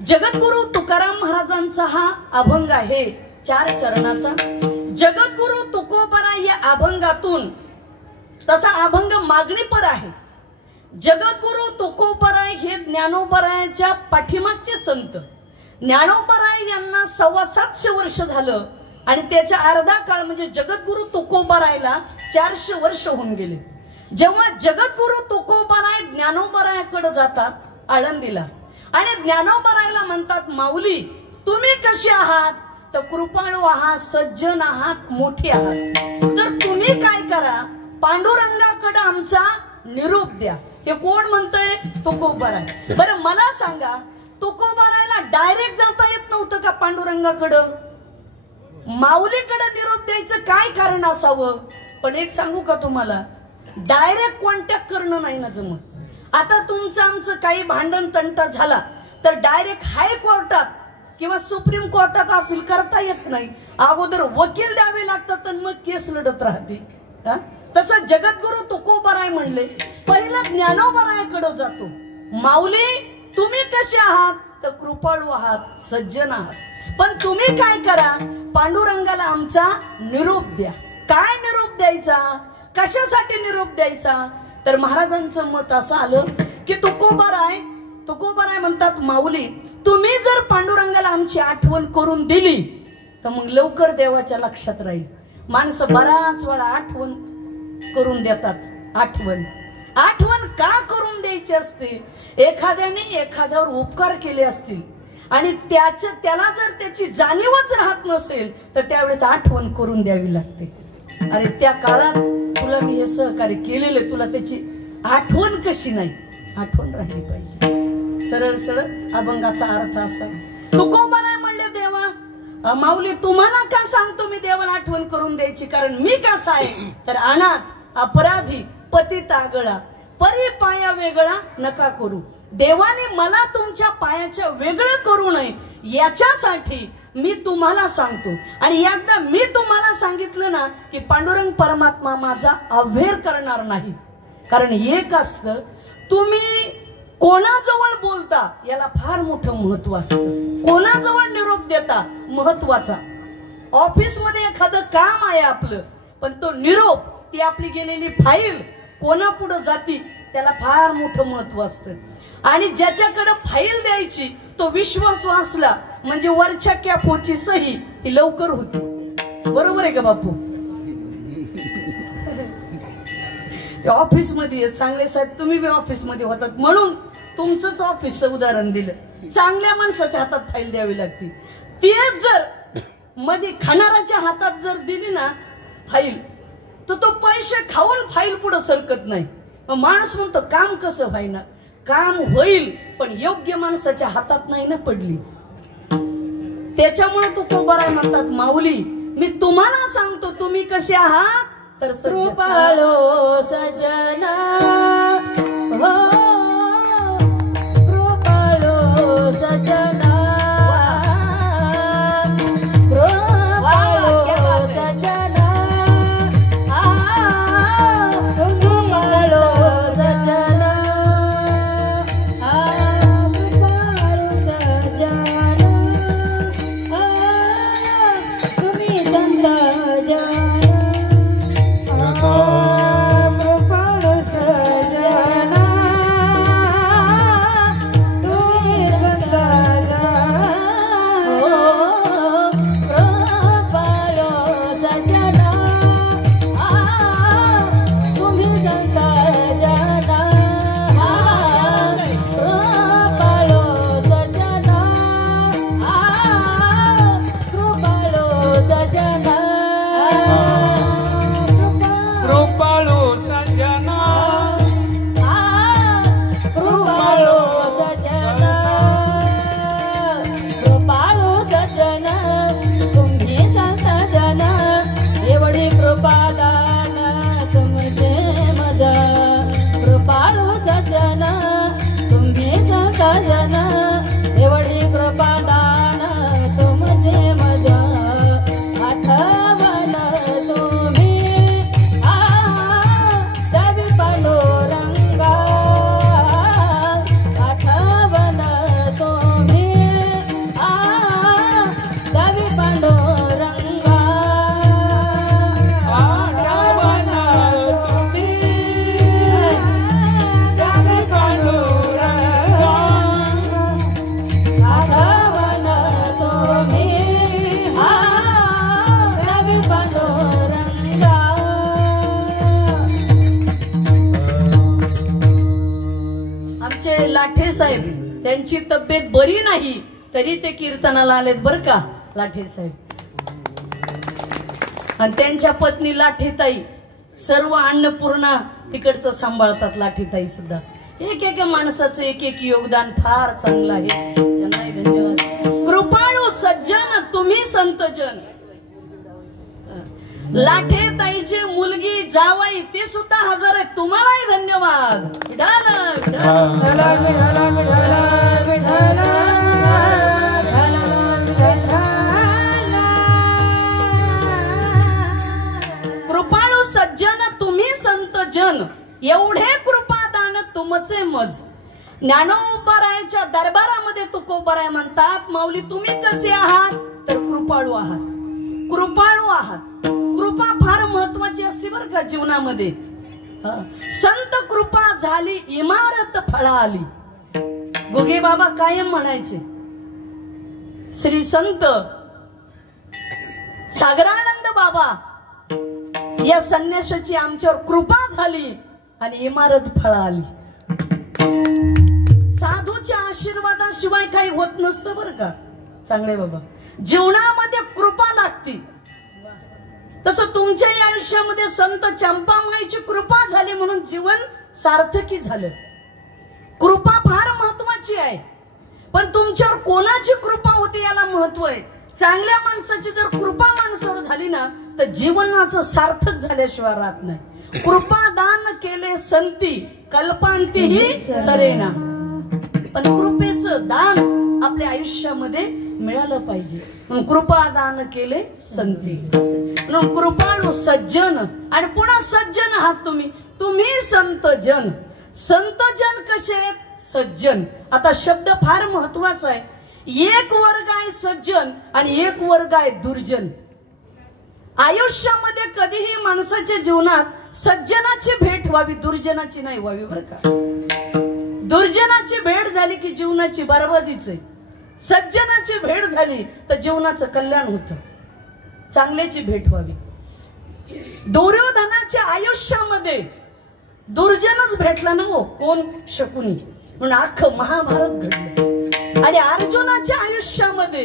जगद्गुरु तुकाराम महाराजांचा हा अभंग आहे 4 चरणाचा. जगद्गुरु तुकोबरा या अभंगातून, तसा अभंग मागणीपर आहे. जगद्गुरु तुकोबराय हे ज्ञानोबरायाच्या पाठीमागचे संत. ज्ञानोबराय यांना 725 वर्ष झालं आणि त्याच्या अर्धा काळ म्हणजे जगद्गुरु तुकोबरायला 400 वर्ष होऊन गेले. जेव्हा जगद्गुरु तुकोबराय ज्ञानोबरायाकडे जातात आळंदीला आणि ज्ञानोबरायला म्हणतात, माऊली तुम्ही कसे आहात, तर कृपाळू आहात, सज्जन आहात, मोठे आहात, तर तुम्ही काय करा, पांडुरंगाकडे आमचा निरोप द्या. हे कोण म्हणतंय, तुकोबराय. बरं मला सांगा, तुकोबरायला डायरेक्ट जाता येत नव्हतं का पांडुरंगाकडं? माऊलीकडे निरोप द्यायचं काय कारण असावं? पण एक सांगू का तुम्हाला, डायरेक्ट कॉन्टॅक्ट करणं नाही ना जमत. आता तुमचं आमचं काही भांडण तंटा झाला तर डायरेक्ट हायकोर्टात किंवा सुप्रीम कोर्टात अपील करता येत नाही. अगोदर वकील द्यावे लागतात आणि मग केस लढत राहते. तसं जगद्गुरु तुकोबराय म्हणले, पहिला ज्ञानोबरायाकडे जातो, माऊली तुम्ही कसे आहात, तर कृपाळू आहात, सज्जन आहात, पण तुम्ही काय करा, पांडुरंगाला आमचा निरोप द्या. काय निरोप द्यायचा, कशासाठी निरोप द्यायचा? तर महाराजांचं मत असं आलं की तुकोबराय म्हणतात, माऊली तुम्ही जर पांडुरंगाला आमची आठवण करून दिली तर मग लवकर देवाच्या लक्षात राहील. माणसं बराच वेळा आठवण करून देतात. आठवण का करून द्यायची असते? एखाद्याने एखाद्यावर उपकार केले असतील आणि त्याला जर त्याची जाणीवच राहत नसेल तर त्यावेळेस आठवण करून द्यावी लागते. अरे त्या काळात तुला मी हे सहकार्य केलेलं, तुला त्याची आठवण कशी नाही, आठवण राहिली पाहिजे. सरळ सरळ अभंगाचा अर्थ असा. तुकोबराय म्हणले, देवा माऊली तुम्हाला का सांगतो मी देवाला आठवण करून द्यायची, कारण मी कसा आहे तर अनाथ, अपराधी, पतित आगळा, परी पाया वेगळा नका करू. देवाने मला तुमच्या पायाच्या वेगळं करू नये याच्यासाठी मी तुम्हाला सांगतो. आणि एकदा मी तुम्हाला सांगितलं ना की पांडुरंग परमात्मा माझा अव्हेर करणार नाही. कारण एक असतं, तुम्ही कोणाजवळ बोलता याला फार मोठं महत्व असतं. कोणाजवळ निरोप देता महत्वाचा. ऑफिस मध्ये एखादं काम आहे आपलं, पण तो निरोप, ती आपली गेलेली फाईल कोणापुढे जाती त्याला फार मोठं महत्व असतं. आणि ज्याच्याकडे फाईल द्यायची तो विश्वास असला म्हणजे वरच्या कॅपोची सही ही लवकर होती. बरोबर आहे का बापू? ते ऑफिस मध्ये सांगले साहेब तुम्ही बी ऑफिस मध्ये होतात म्हणून तुमचंच ऑफिसचं उदाहरण दिलं. चांगल्या माणसाच्या हातात फाईल द्यावी लागते. तेच जर मध्ये खाणाऱ्याच्या हातात जर दिली ना फाईल तर तो पैसे खाऊन फाईल पुढे सरकत नाही. माणूस म्हणतो काम कसं व्हायना, काम होईल पण योग्य माणसाच्या हातात नाही ना पडली. त्याच्यामुळे तू कोबराय म्हणतात माऊली मी तुम्हाला सांगतो तुम्ही कसे आहात तर कृपाळो सजना हो कृपाळो सजना कृपाळो सजना कृपाळो सजना कृपाळो सजना तुम्ही संत जन लाठे साहेब त्यांची तब्येत बरी नाही तरी ते कीर्तनाला आलेत बर का लाठे साहेब. आणि त्यांच्या पत्नी लाठेताई सर्व अन्नपूर्णा तिकडचं सांभाळतात. लाठेताई सुद्धा एक माणसाचं एक योगदान फार चांगलं आहे. त्यांनाही धन्यवाद. कृपाळू सज्जन तुम्ही संतजन. लाठेताईची मुलगी जावाई ते सुद्धा हजर आहे. तुम्हालाही धन्यवाद. कृपाळू सज्जन तुम्ही संत जन एवढे कृपादान तुमचे मज. ज्ञानोबारायच्या दरबारामध्ये तुकोबाराय म्हणतात माऊली तुम्ही कसे आहात तर कृपाळू आहात. कृपाळू आहात. कृपा फार महत्वाची असते बर का जीवनामध्ये. संत कृपा झाली इमारत फळा आली. गोगे बाबा कायम म्हणायचे श्री संत सागरानंद बाबा या संन्यासाची आमच्यावर कृपा झाली आणि इमारत फळा आली. साधूच्या आशीर्वादाशिवाय काही होत नसतं बर का चांगले बाबा. जीवनामध्ये कृपा लागती. तसं तुमच्या आयुष्यामध्ये संत चंपामाईची कृपा झाली म्हणून जीवन सार्थकी झालं. कृपा फार महत्वाची आहे पण तुमच्यावर कोणाची कृपा होते याला महत्व आहे. चांगल्या माणसाची जर कृपा माणसावर झाली ना तर जीवनाचं सार्थक झाल्याशिवाय राहत नाही. कृपा दान केले संती कल्पांतीही सरेना. पण कृपेचं दान आपल्या आयुष्यामध्ये मिळालं पाहिजे म्हणून कृपा दान केले संती. म्हणून कृपाळू सज्जन आणि पुन्हा सज्जन आहात तुम्ही. तुम्ही संत जन. संत जन कसे आहेत सज्जन. आता शब्द फार महत्वाचा आहे. एक वर्ग आहे सज्जन आणि एक वर्ग आहे दुर्जन. आयुष्यामध्ये कधीही माणसाच्या जीवनात सज्जनाची भेट व्हावी दुर्जनाची नाही व्हावी बर का. दुर्जनाची भेट झाली की जीवनाची बरबादीच आहे. सज्जनाची भेट झाली तर जीवनाचं कल्याण होतं. चांगल्याची भेट व्हावी. दुर्योधनाच्या आयुष्यामध्ये दुर्जनच भेटला ना हो, कोण शकुनी, म्हणून अख्खं महाभारत घडलं. आणि अर्जुनाच्या आयुष्यामध्ये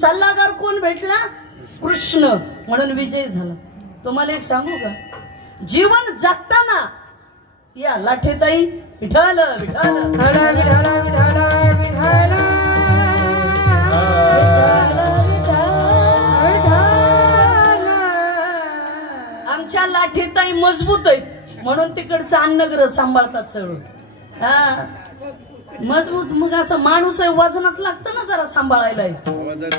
सल्लागार कोण भेटला? कृष्ण, म्हणून विजय झाला. तुम्हाला एक सांगू का, जीवन जगताना या लाठेताई विठाल विठाल विठाल विठाल विठाल विठाल आमच्या लाठीताई मजबूत आहेत म्हणून तिकडचं अन्नग्रह सांभाळतात सगळं. हा मजबूत. मग असं माणूस आहे वजनात लागतं ना जरा सांभाळायला.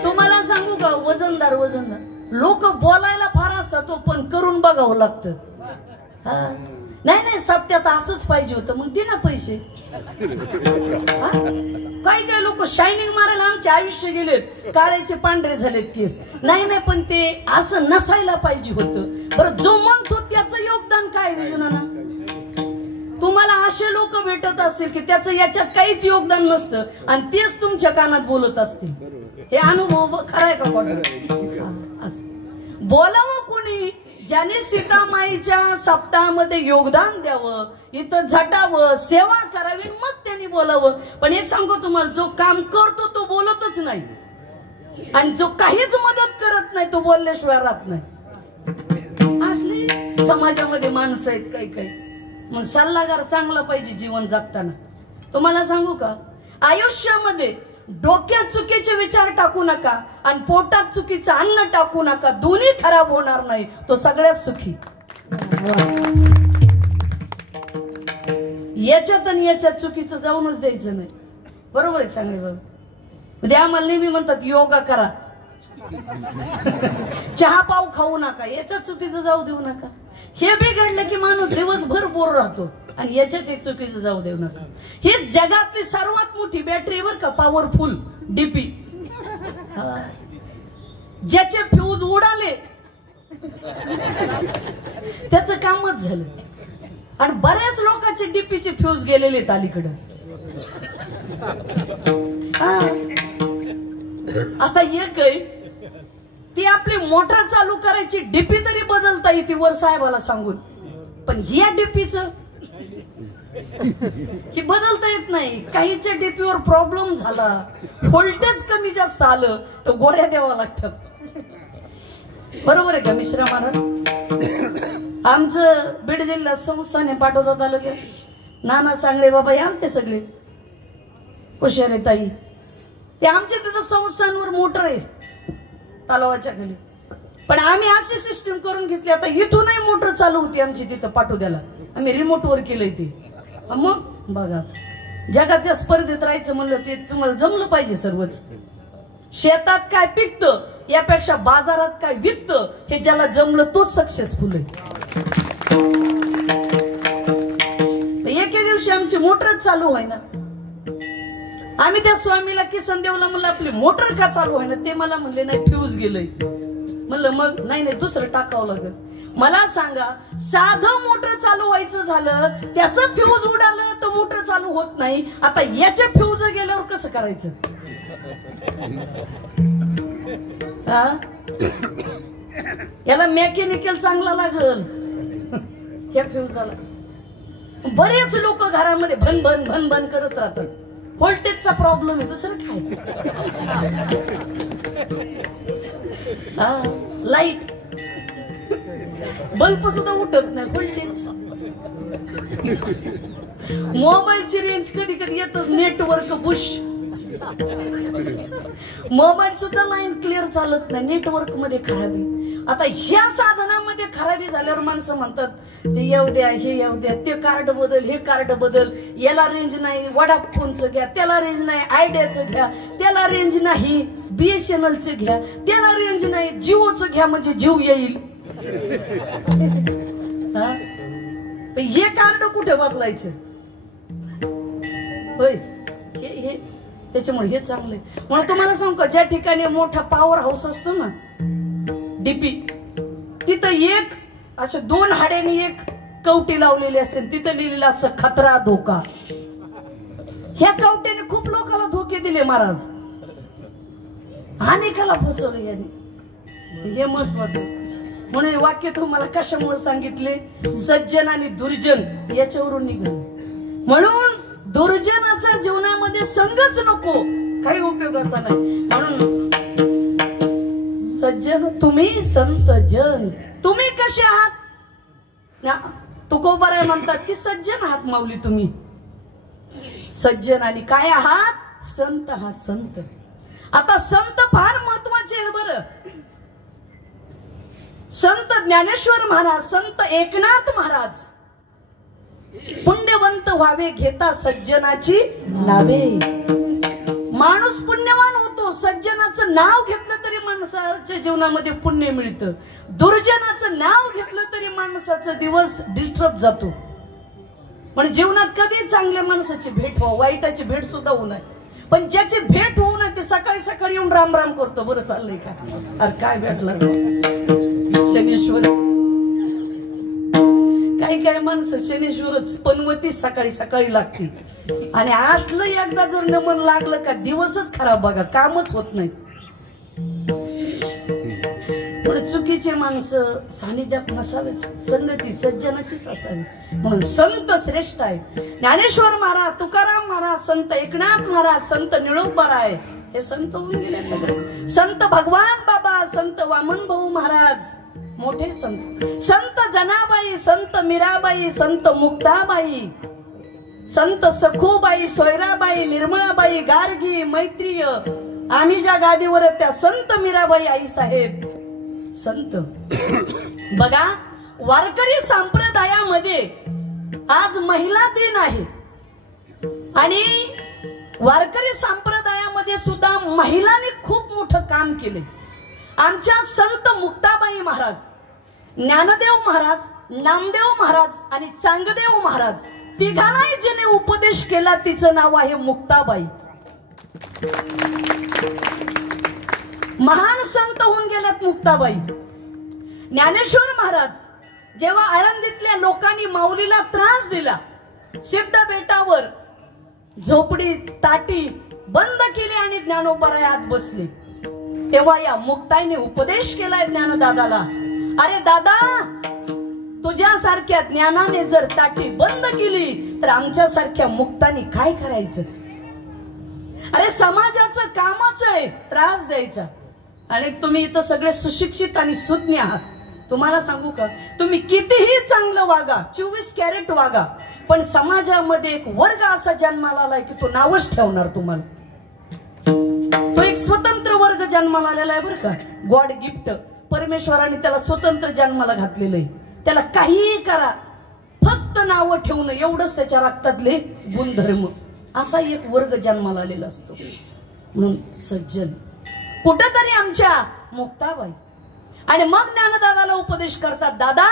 तुम्हाला सांगू का, वजनदार लोक बोलायला फार असतात तो, पण करून बघावं लागतं. हा नाही नाही सत्यात असंच पाहिजे होतं, मग दे ना पैसे. काही काही लोक शायनिंग मारायला आमचे आयुष्य गेलेत, काळ्याचे पांढरे झालेत केस. नाही नाही पण ते असं नसायला पाहिजे होतं. बरं जो म्हणतो त्याचं योगदान काय विजूनाना? तुम्हाला असे लोक भेटत असतील की त्याचं याच्यात काहीच योगदान नसतं आणि तेच तुमच्या कानात बोलत असतील. हे अनुभव खराय का खोटा? बोलावं कोणी ज्याने सीतामाईच्या सप्ताहामध्ये योगदान द्यावं, इथं झटावं, सेवा करावी, मग त्यांनी बोलावं. पण एक सांगू तुम्हाला, जो काम करतो तो बोलतच नाही आणि जो काहीच मदत करत नाही तो बोलल्याशिवाय राहत नाही. असली समाजामध्ये माणसं आहेत काही काही. मग सल्लागार चांगला पाहिजे जीवन जगताना. तुम्हाला सांगू का, आयुष्यामध्ये डोक्यात चुकीचे विचार टाकू नका आणि पोटात चुकीचं अन्न टाकू नका. दोन्ही खराब होणार नाही, तो सगळ्यात सुखी. याच्यात आणि याच्यात चुकीचं जाऊनच द्यायचं नाही. बरोबर आहे सांगले बाबा. उद्या आम्हाला नेहमी म्हणतात योगा करा, चहा पाव खाऊ नका, याच्यात चुकीचं जाऊ देऊ नका. हे बिघडलं की माणूस दिवसभर बोर राहतो आणि याच्यात एक चुकीचं जाऊ देऊ नका. ही जगातली सर्वात मोठी बॅटरी बर का, पॉवरफुल डीपी. ज्याचे फ्यूज उडाले त्याचं कामच झालं. आणि बऱ्याच लोकांचे डीपीचे फ्यूज गेलेले आहेत अलीकडं. आता एक आहे ती आपली मोटर चालू करायची डीपी तरी बदलता येते वर साहेबाला सांगून, पण या डीपीचं की बदलता येत नाही. काहीच्या डीपीवर प्रॉब्लेम झाला, व्होल्टेज कमी जास्त आलं तर गोळ्या द्यावा लागतात. बरोबर आहे का मिश्रा महाराज? आमचं बीड जिल्ह्यात संस्थाने पाठवता तालुक्यात नाना सांगले बाबा या आमचे सगळे हुशार ताई, ते आमच्या तिथं संस्थांवर मोटर आहे तलावाच्या खाली. पण आम्ही अशी सिस्टीम करून घेतली, आता इथूनही मोटर चालू होती आमची तिथं पाठवद्याला, आम्ही रिमोट वर केलंय ते. मग बघा, जगाच्या स्पर्धेत राहायचं म्हणलं ते तुम्हाला जमलं पाहिजे सर्वच. शेतात काय पिकतं यापेक्षा बाजारात काय विकतं हे ज्याला जमलं तोच सक्सेसफुल आहे. एके दिवशी आमची मोटरच चालू व्हाय ना. आम्ही त्या स्वामीला किसन देवला म्हणलं आपली मोटर का चालू आहे ना, ते मला म्हणले नाही फ्यूज गेलंय. म्हणलं मग नाही नाही दुसरं टाकावं लागेल. मला सांगा, साधं मोटर चालू व्हायचं झालं त्याचं फ्यूज उडालं तर मोटर चालू होत नाही. आता याचे फ्यूज गेल्यावर कसं करायचं? याला मेकॅनिकल चांगला लागल या फ्यूजाला. बरेच लोक घरामध्ये भन भन भन भन करत राहतात. व्होल्टेजचा प्रॉब्लेम आहे, दुसरं काय. लाईट बल्ब सुद्धा उठत नाही, व्होल्टेज. मोबाईलची रेंज कधी कधी येतच, नेटवर्क बुश. मोबाईल सुद्धा लाईन क्लिअर चालत नाही, नेटवर्क मध्ये खराबी. आता ह्या साधनामध्ये खराबी झाल्यावर माणसं म्हणतात ते येऊ द्या, हे येऊ द्या, ते कार्ड बदल, हे कार्ड बदल, याला रेंज नाही वडाफोनचं घ्या, त्याला रेंज नाही आयडियाचं घ्या, त्याला रेंज नाही BSNLचं घ्या, त्याला रेंज नाही जिओचं घ्या म्हणजे जीव येईल. हे कार्ड कुठे बदलायचं होय? हे त्याच्यामुळे हे चांगलं आहे. म्हणून तुम्हाला सांगू का, ज्या ठिकाणी मोठा पॉवर हाऊस असतो ना डीपी, तिथं एक अशा 2 हाड्याने एक कवटी लावलेली असते, तिथं लिहिलेलं असतं खतरा धोका. ह्या कवट्याने खूप लोकांना धोके दिले महाराज, अनेकाला फसवलं याने. हे महत्वाचं. म्हणून हे वाक्य तुम्हाला कशामुळे सांगितले? सज्जन आणि दुर्जन याच्यावरून निघाले. म्हणून दुर्जनाचा जीवनामध्ये संगच नको, काही उपयोगाचा नाही. म्हणून सज्जन तुम्ही, संत जन तुम्ही कसे आहात? तुकोबाराय म्हणतात की सज्जन आहात माऊली तुम्ही. सज्जन आणि काय आहात? संत आहात. संत, आता संत फार महत्वाचे आहेत बरं. संत ज्ञानेश्वर महाराज, संत एकनाथ महाराज, पुण्यवंत व्हावे घेता सज्जनाची नावे. माणूस पुण्यवान होतो, सज्जनाचं नाव घेतलं तरी माणसाच्या जीवनामध्ये पुण्य मिळतं. दुर्जनाचं नाव घेतलं तरी माणसाचा दिवस डिस्टर्ब जातो. म्हणजे जीवनात कधी चांगल्या माणसाची भेट व्हावं, वाईटाची भेट सुद्धा होऊ नये. पण ज्याची भेट होऊ नये ते सकाळी सकाळी येऊन राम राम करतो. बरं चाललंय का? अरे काय भेटला शनीश्वर. काही काही माणसं शनीश्वरच पनवती सकाळी सकाळी लागते. आणि असलं एकदा जर नमन लागलं का दिवसच खराब बघा, कामच होत नाही. पण चुकीचे माणसं सानिध्यात नसावेच, संगती सज्जनाचीच असावी. म्हणून संत श्रेष्ठ आहे. ज्ञानेश्वर महाराज, तुकाराम महाराज, संत एकनाथ महाराज, संत निळोबाराय हे संत होऊन गेले सगळे. संत भगवान बाबा, संत वामन भाऊ महाराज मोठे संत. संत जनाबाई, संत मीराबाई, संत मुक्ताबाई, संत सखूबाई, सोयराबाई, निर्मळाबाई, गार्गी, मैत्रीय, आम्ही ज्या गादीवर त्या संत मीराबाई आई साहेब संत. बघा, वारकरी संप्रदायामध्ये आज महिला दिन आहे आणि वारकरी संप्रदायामध्ये सुद्धा महिलांनी खूप मोठं काम केले. आमच्या संत मुक्ताबाई महाराज, ज्ञानदेव महाराज, नामदेव महाराज आणि चांगदेव महाराज तिघांनाही जिने उपदेश केला तिचं नाव आहे मुक्ताबाई. महान संत होऊन गेल्यात मुक्ताबाई. ज्ञानेश्वर महाराज जेव्हा आळंदीतल्या लोकांनी माऊलीला त्रास दिला, सिद्ध बेटावर झोपडी ताटी बंद केली आणि ज्ञानोबाराय आत बसले, तेव्हा या मुक्ताईने उपदेश केलाय ज्ञानदादाला. अरे दादा, तुझ्यासारख्या ज्ञानाने जर ताटी बंद केली तर आमच्यासारख्या मुक्तानी काय करायचं? अरे समाजाचं कामच आहे त्रास द्यायचा. आणि तुम्ही इथं सगळे सुशिक्षित आणि सुज्ञ आहात. तुम्हाला सांगू का, तुम्ही कितीही चांगलं वागा, 24 कॅरेट वागा, पण समाजामध्ये एक वर्ग असा जन्माला आलाय की तो नावच ठेवणार तुम्हाला. तो एक स्वतंत्र वर्ग जन्माला आलेला आहे बरं का. गॉड गिफ्ट, परमेश्वराने त्याला स्वतंत्र जन्माला घातलेलं आहे. त्याला काहीही करा, फक्त नावं ठेवणं एवढंच त्याच्या रक्तातले गुणधर्म. असा एक वर्ग जन्माला आलेला असतो. म्हणून सज्जन कुठेतरी आमच्या मुक्ताबाई. आणि मग ज्ञानदादाला उपदेश करतात, दादा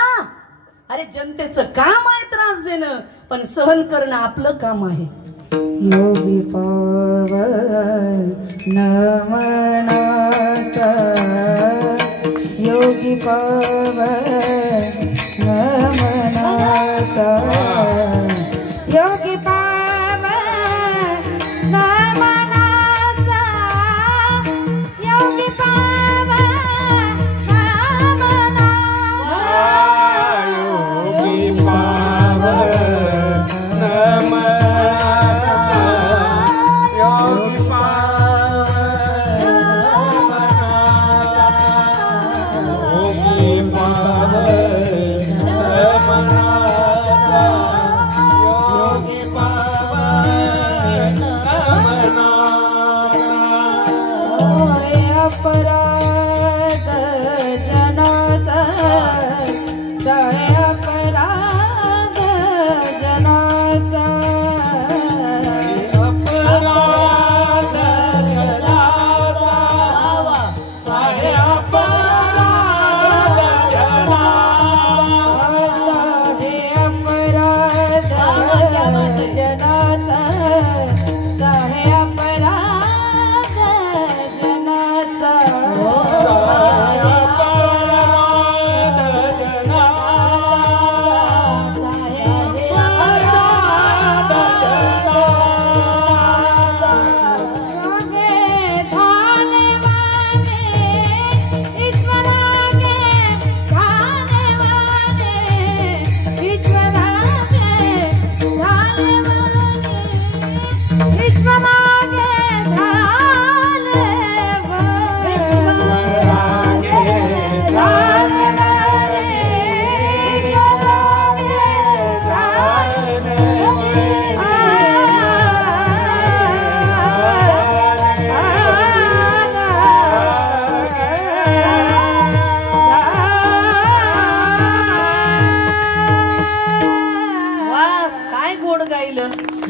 अरे जनतेचं काम आहे त्रास देणं, पण सहन करणं आपलं काम आहे. योगी पावन नमनाचा, योगी पावन नमनाचा, योगी पावन नमनाचा, योगी पावन नमनाचा, योगी पावन नमनाचा,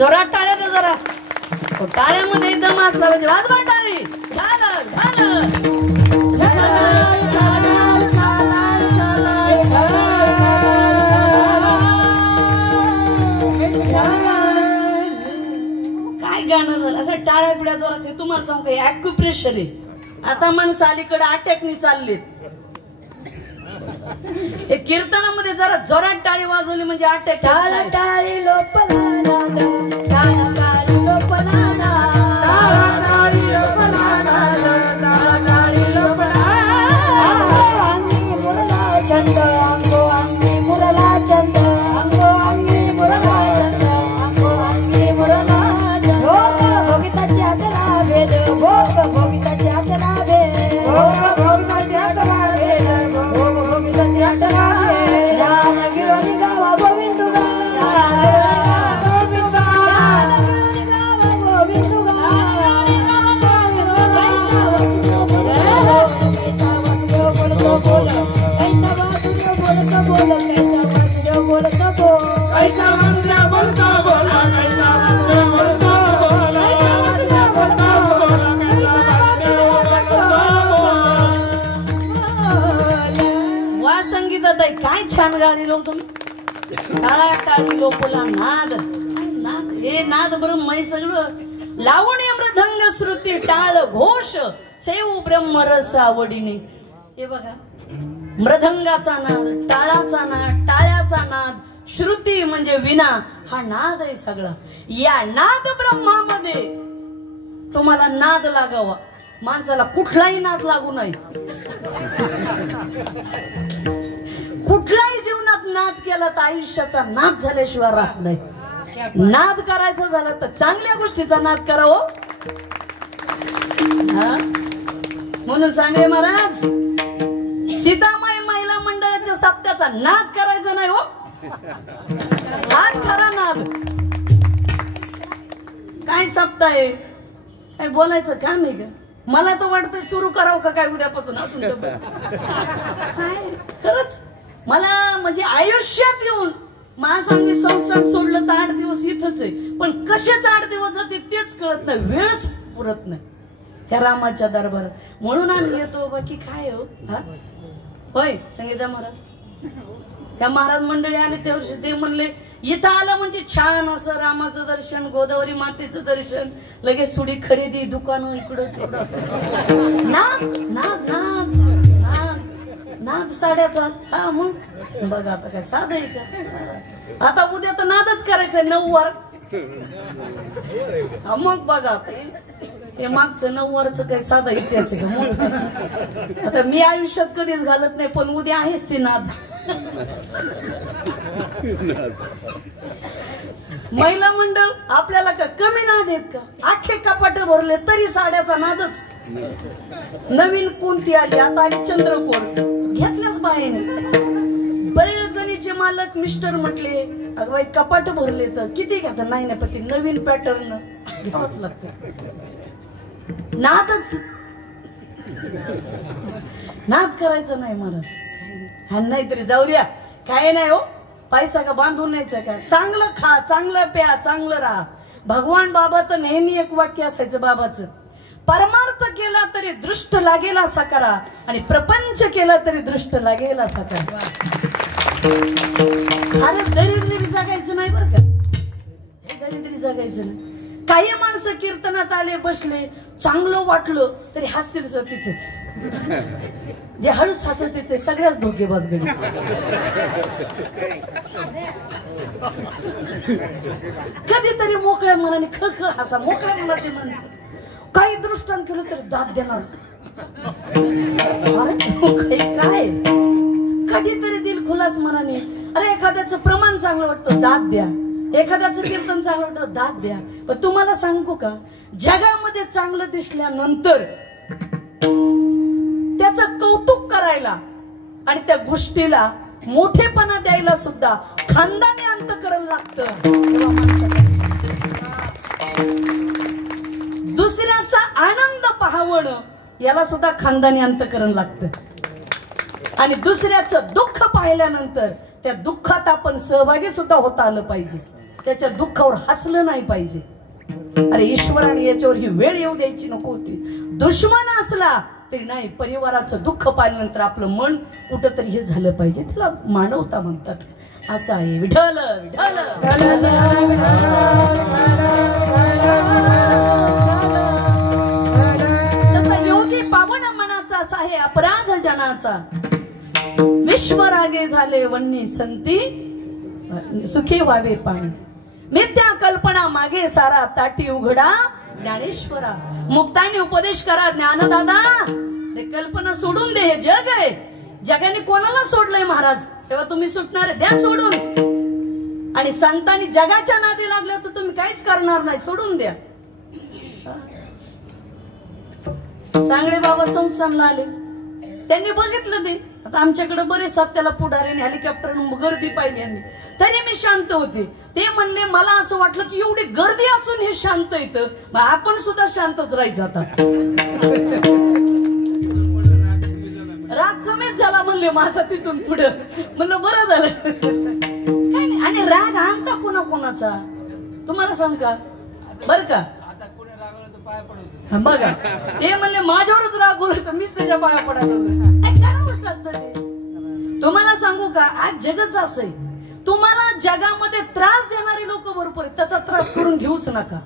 जोरात टाळ्या दे जरा. टाळ्यामध्ये दम असला म्हणजे वाजवा टाळी. झालं काय गाणं झालं असं टाळ्या पिढ्या जोरात. हे तुम्हाला सांगू काही ॲक्युप्रेशर आहे. आता माणसं अलीकडे अटॅकनी चाललेत. हे कीर्तनामध्ये जरा जोरात टाळी वाजवली म्हणजे अटॅक. टाळा टाळी लोपला नाद, टाळा टाळी लोपला नाद, टाळा टाळी लोपला नाद, टाळा टाळी लोपला नाद. अंगी मुरला छंद, अंगो अंगी मुरला छंद, अंगो अंगी मुरला छंद, अंगो अंगी मुरला छंद. भोग भोगिताची आतला भेद, भोग भोगिताची आतला भेद, भोग भोगिताची आतला भेद, भोग भोगिताची आतला भेद. ज्ञान गिरोनी गावा गोविंदुगा, वा संगीताताई काय छान गाणी लावू तुम्ही. टाळा टाळी लोपला नाद. नाद हे नाद बरं मै सगळं लावणी मृदंग श्रुती टाळ घोष सेव ब्रह्मरस आवडीने. हे बघा मृदंगाचा नाद, टाळाचा नाद, टाळ्याचा नाद, श्रुती म्हणजे विना, हा नाद आहे सगळा. या नाद ब्रह्मामध्ये तुम्हाला नाद लागावा. माणसाला कुठलाही नाद लागू नये. कुठलाही जीवनात नाद केला तर आयुष्याचा नाद झाल्याशिवाय राहत नाही. नाद करायचं झालं तर चांगल्या गोष्टीचा नाद करावं. म्हणून सांगले महाराज सीतामाई महिला मंडळाच्या सप्त्याचा नाद करायचा नाही हो. हाच खरा नाद. काय सप्ताह आहे काय बोलायचं काम आहे का. मला तर वाटतं सुरू करावं का काय उद्यापासून. काय खरंच मला म्हणजे आयुष्यात येऊन महासांगी संस्थान सोडलं तर 8 दिवस इथंच आहे. पण कशाच 8 दिवस जाते तेच कळत नाही. वेळच पुरत नाही त्या रामाच्या दरबारात. म्हणून आम्ही येतो. बाकी काय हो. होय संगीता महाराज त्या महाराज मंडळी आले त्या वर्षी ते म्हणले इथं आलं म्हणजे छान असं रामाचं दर्शन, गोदावरी मातेचं दर्शन, लगेच थोडी खरेदी, दुकानं इकडं तिकडं असं. नाद नाद नाद नाद नाद साड्याचा. हा मग बघा आता काय साधं आहे का. आता उद्या तर नादच करायचंय 9 वार. मग बघा ते मागचं 9 वारचं काही साधा इतिहास आहे का. आता मी आयुष्यात कधीच घालत नाही पण उद्या आहेच ते नाद. महिला मंडळ आपल्याला का कमी नाद आहेत का. अख्खे कपाट भरले तरी साड्याचा नादच. नवीन कोणती आली आता आली चंद्रकोर घेतल्याच बाहेर. बरेच जणीचे मालक मिस्टर म्हटले अगं बाई कपाट भरले तर किती घेतात. नाही नाही पण ती नवीन पॅटर्न घ्यावंच लागतं. नादच. नाद करायचं नाही महाराज. हा नाहीतरी जाऊ द्या काय नाही हो. पैसा का बांधून न्यायचं काय. चांगलं खा, चांगलं प्या, चांगलं राहा. भगवान बाबा तर नेहमी एक वाक्य असायचं बाबाचं, परमार्थ केला तरी दृष्ट लागेल असा करा आणि प्रपंच केला तरी दृष्ट लागेल असा करा. अरे दरिद्री जगायचं नाही बरं का. दरिद्री जगायचं नाही. काही माणसं कीर्तनात आले बसले चांगलं वाटलं तरी हसतील सर तिथेच. जे हळूच हसत ते सगळ्याच धोकेबाज गडी. कधीतरी मोकळ्या मनाने खळखळ हसा. मोकळ्या मनाची माणसं काही दृष्टांत केलं तरी दाद देणार. काय कधीतरी दिल खुलास मनाने. अरे एखाद्याचं प्रमाण चांगलं वाटतं दाद द्या, एखाद्याचं कीर्तन चांगलं वाटतं दाद द्या. पण तुम्हाला सांगू का जगामध्ये चांगलं दिसल्यानंतर त्याचं कौतुक करायला आणि त्या गोष्टीला मोठेपणा द्यायला सुद्धा खानदानी अंतःकरण लागतं. दुसऱ्याचा आनंद पाहावणं याला सुद्धा खानदानी अंतःकरण लागतं. आणि दुसऱ्याचं दुःख पाहिल्यानंतर त्या दुःखात आपण सहभागी सुद्धा होता आलं पाहिजे. त्याच्या दुःखावर हसलं नाही पाहिजे. अरे ईश्वराने याच्यावर ही वेळ येऊ द्यायची नको होती. दुश्मन असला तरी नाही, परिवाराचं दुःख पाहिल्यानंतर आपलं मन कुठंतरी हे झालं पाहिजे. त्याला मानवता म्हणतात. असं आहे. विठ्ठल विठ्ठल. तसा योगी पावन मनाचा असा आहे अपराध जनाचा. विश्वरागे झाले वन्नी संती सुखी व्हावे पाणी. मिथ्या कल्पना मागे सारा ताटी उघडा ज्ञानेश्वरा. मुक्ताने उपदेश करा ज्ञानदादा. ते कल्पना सोडून दे. हे जग आहे. जगाने कोणाला सोडलंय महाराज? तेव्हा तुम्ही सुटणार. द्या सोडून. आणि संतांनी जगाच्या नादी लागल्या तर तुम्ही काहीच करणार नाही. सोडून द्या. सांगडे बाबा संस्थानला आले. त्यांनी बघितलं ते. आता आमच्याकडे बरेच सत्याला पुढाऱ्याने हेलिकॉप्टर गर्दी पाहिली यांनी. तरी मी शांत होते. ते म्हणले मला असं वाटलं की एवढी गर्दी असून हे शांत येतं, मग आपण सुद्धा शांतच राहायचं. आता राग कमीच झाला म्हणले माझा तिथून पुढे. म्हणलं बरं झालं. आणि राग आणता कोणाकोणाचा तुम्हाला सांग का बर का? बघा ते म्हणले माझ्यावरच रागवलं तर मीच त्याच्या पाया पडायला करावंच लागतं ते. तुम्हाला सांगू का आज जगच असं आहे. तुम्हाला जगामध्ये त्रास देणारी लोक भरपूर आहेत. त्याचा त्रास करून घेऊच नका.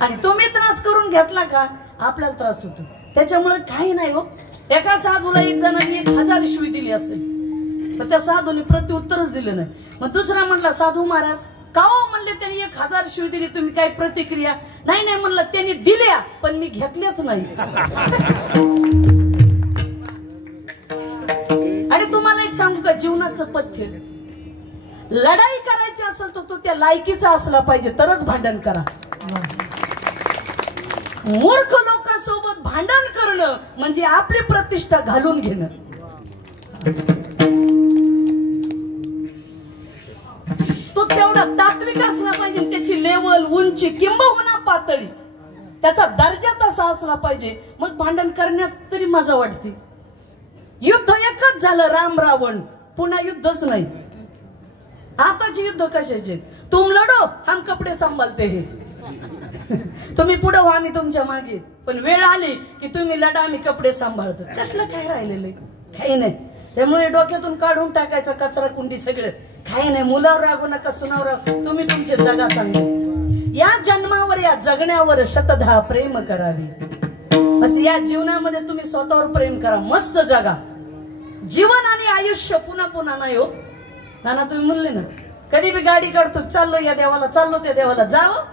आणि तुम्ही त्रास करून घेतला का आपल्याला त्रास होतो. त्याच्यामुळे काही नाही हो. एका साधूला एक जणांनी 1000 शिवी दिली असेल पण त्या साधूने प्रत्युत्तरच दिलं नाही. मग दुसरा म्हणला साधू महाराज का हो म्हणले त्यांनी 1000 शिवी दिली तुम्ही काय प्रतिक्रिया नाही? नाही म्हणलं त्यांनी दिल्या पण मी घेतल्याच नाही. आणि तुम्हाला एक सांगू का जीवनाचं पथ्य लढाई करायची असेल तर तो त्या लायकीचा असला पाहिजे तरच भांडण करा. मूर्ख लोकांसोबत भांडण करणं म्हणजे आपली प्रतिष्ठा घालून घेणं. तो तेवढा तात्विक असला पाहिजे. त्याची लेवल उंची किंबहुना पातळी त्याचा दर्जा तसा असला पाहिजे. मग भांडण करण्यात तरी मजा वाटते. युद्ध एकच झालं राम रावण. पुन्हा युद्धच नाही. आताचे युद्ध कशाचे? तुम लढो हम कपडे सांभाळते. हे तुम्ही पुढे व्हा आम्ही तुमच्या मागे. पण वेळ आली की तुम्ही लढा आम्ही कपडे सांभाळतो. कसलं काय राहिलेलं काही नाही. त्यामुळे डोक्यातून काढून टाकायचा कचरा कुंडी सगळं. काही नाही. मुलावर रागू नका सुनावर रागू. तुम्ही तुमचे जगा चांगले. या जन्मावर या जगण्यावर शतधा प्रेम करावे. बस या जीवनामध्ये तुम्ही स्वतःवर प्रेम करा. मस्त जगा. जीवन आणि आयुष्य पुन्हा पुन्हा नाही हो. नाना तुम्ही म्हणले ना कधी बी गाडी काढतो चाललो या देवाला चाललो त्या देवाला जावं.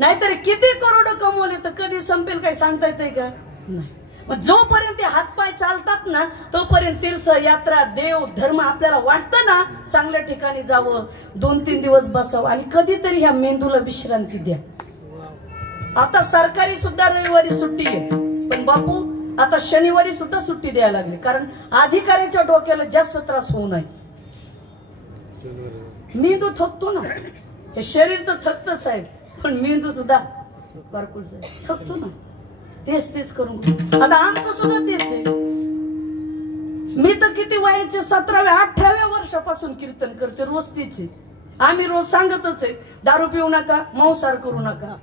नाहीतर किती करोड कमवले तर कधी संपेल काही सांगता येते का? नाही. मग जोपर्यंत हातपाय चालतात ना तोपर्यंत तीर्थ यात्रा देव धर्म आपल्याला वाटतं ना चांगल्या ठिकाणी जावं. 2-3 दिवस बसावं आणि कधीतरी ह्या मेंदूला विश्रांती द्या. आता सरकारी सुद्धा रविवारी सुट्टी आहे पण बापू आता शनिवारी सुद्धा सुट्टी द्यायला लागली. कारण अधिकाऱ्याच्या डोक्याला जास्त त्रास होऊ नये. मेंदू थकतो ना. हे शरीर तर थकतच आहे पण मेंदू सुद्धा बारकुळच थकतो ना. तेच करून आता आमचं सुद्धा तेच आहे. मी तर किती वयाचे 17व्या 18व्या वर्षापासून कीर्तन करते. रोज तेच आहे. आम्ही रोज सांगतच आहे दारू पिऊ नका मांसाहार करू नका.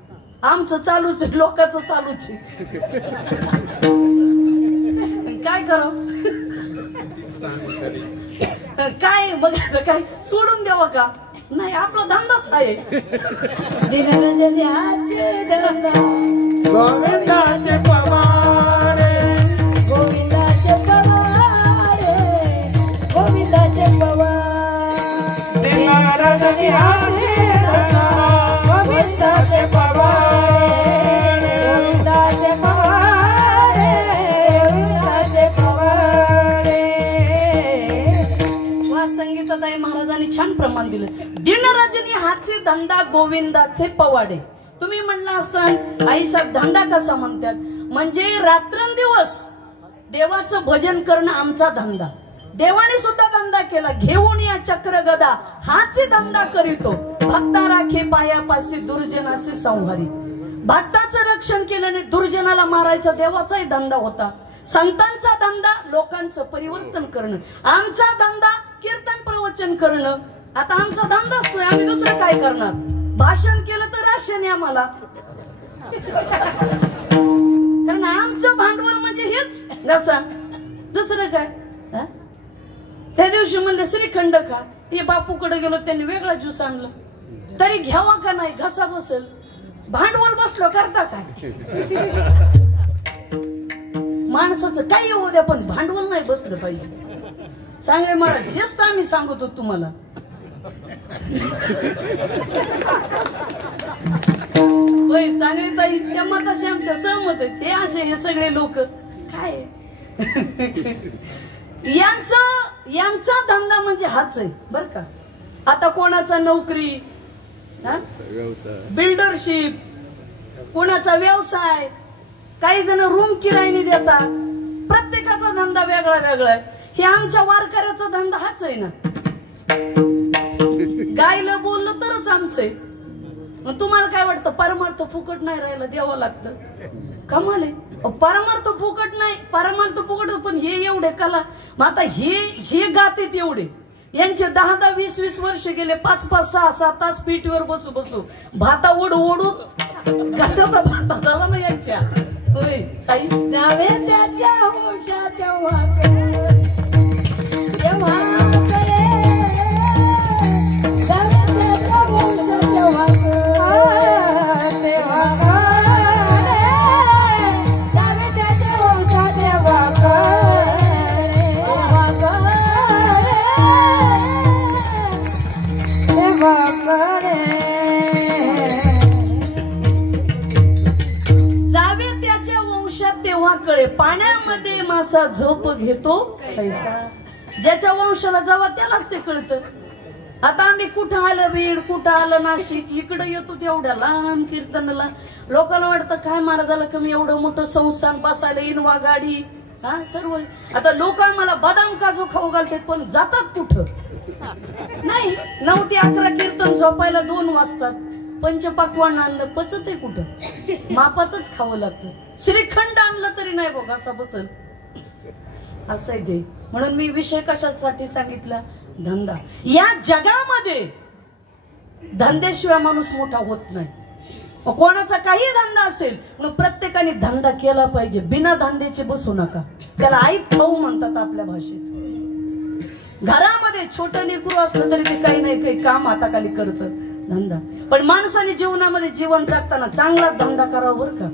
आमचं चालूच आहे. लोकांचं चालूच आहे. काय करावं काय मग काय सोडून द्यावं का? नाही आपला धंदाच आहे. गोविंदाचे पवारे गोविंदाचे पवारे गोविंदाचे पवारे गोविंदाचे पवारे गोविंदाचे पवारे गोविंदाचे पवारे. वा संगीताताई महाराजांनी छान प्रमाण दिलं. दिनरजनी हाचे धंदा गोविंदाचे पवाडे. तुम्ही म्हणला असाल आई साहेब धंदा कसा म्हणतात? म्हणजे रात्रंदिवस देवाचं भजन करणं आमचा धंदा. देवाने सुद्धा धंदा केला. घेऊन या चक्र गदा हाचे धंदा करीतो. भक्ता राखे पायापाशी दुर्जनाचे संहारी. भक्ताचं रक्षण केल्याने दुर्जनाला मारायचा देवाचाही धंदा होता. संतांचा धंदा लोकांचं परिवर्तन करणं. आमचा धंदा कीर्तन प्रवचन करणं. आता आमचा धंदा असतोय, आम्ही दुसरं काय करणार? भाषण केलं तर राशन आहे आम्हाला, कारण आमचं भांडवल म्हणजे हेच घसा, दुसरं काय? त्या दिवशी म्हणले श्रीखंड खा, हे बापूकडे गेलो, त्यांनी वेगळा ज्यूस आणला, तरी घ्यावा का नाही? घसा बसल, भांडवल बसलो करता काय? माणसाचं काही होऊ द्या, पण भांडवल नाही बसलं पाहिजे. सांगणे महाराज हेच तर आम्ही सांगतो तुम्हाला. होय सांगणे ताई, त्या मताशी आमच्या सहमत आहेत. हे असे हे सगळे लोक काय यांचा धंदा म्हणजे हाच आहे बर का. आता कोणाचा नोकरी, बिल्डरशिप, कोणाचा व्यवसाय, काही जण रूम किरायने देतात, प्रत्येकाचा धंदा वेगळा वेगळा आहे. हे आमच्या वारकऱ्याचा धंदा हाच आहे ना. गायला बोललं तरच आमचं आहे. मग तुम्हाला काय वाटतं परमार्थ फुकट नाही राहिला, द्यावं लागतं? कमाल आहे. परमार्थ फुकट नाही, परमार्थ फुकट, पण हे एवढे कला. मग आता हे गातेत एवढे, यांचे 10-10, 20-20 वर्ष गेले, 5-5, 6-6 तास पीठीवर बसू बसू भाता ओढू ओढू कशाचा भाता झाला ना यांच्या. होय ताई, जावे त्याच्या होशा तेव्हा कळे. पाण्यामध्ये मासा झोप घेतो पैसा. ज्याच्या वंशाला जावा त्यालाच ते कळतं. आता आम्ही कुठं आलं बीड, कुठं आलं नाशिक, इकडे येतो तेवढ्या लहान कीर्तनाला. लोकांना वाटतं काय महाराजाला कमी, एवढं मोठं संस्थान, बसायला इनवा गाडी, हा सर्व. आता लोक आम्हाला बदाम काजू खाऊ घालतात, पण जातात कुठं नाही. 9 ते 11 कीर्तन, झोपायला 2 वाजतात. पंचपाकवान आणलं पचत आहे कुठं? मापातच खावं लागतं. श्रीखंड आणलं तरी नाही बघ असा बसल, असं आहे ते. म्हणून मी विषय कशासाठी सांगितला? धंदा. या जगामध्ये धंद्याशिवाय माणूस मोठा होत नाही. कोणाचा काही धंदा असेल, म्हणून प्रत्येकाने धंदा केला पाहिजे. बिना धंद्याचे बसू नका. त्याला आईत खाऊ म्हणतात आपल्या भाषेत. घरामध्ये छोटं लेकरू असलं तरी ते काही नाही काही काम हाताखाली करतं, धंदा. पण माणसाने जीवनामध्ये जीवन जगताना चांगला धंदा करावा बरं का.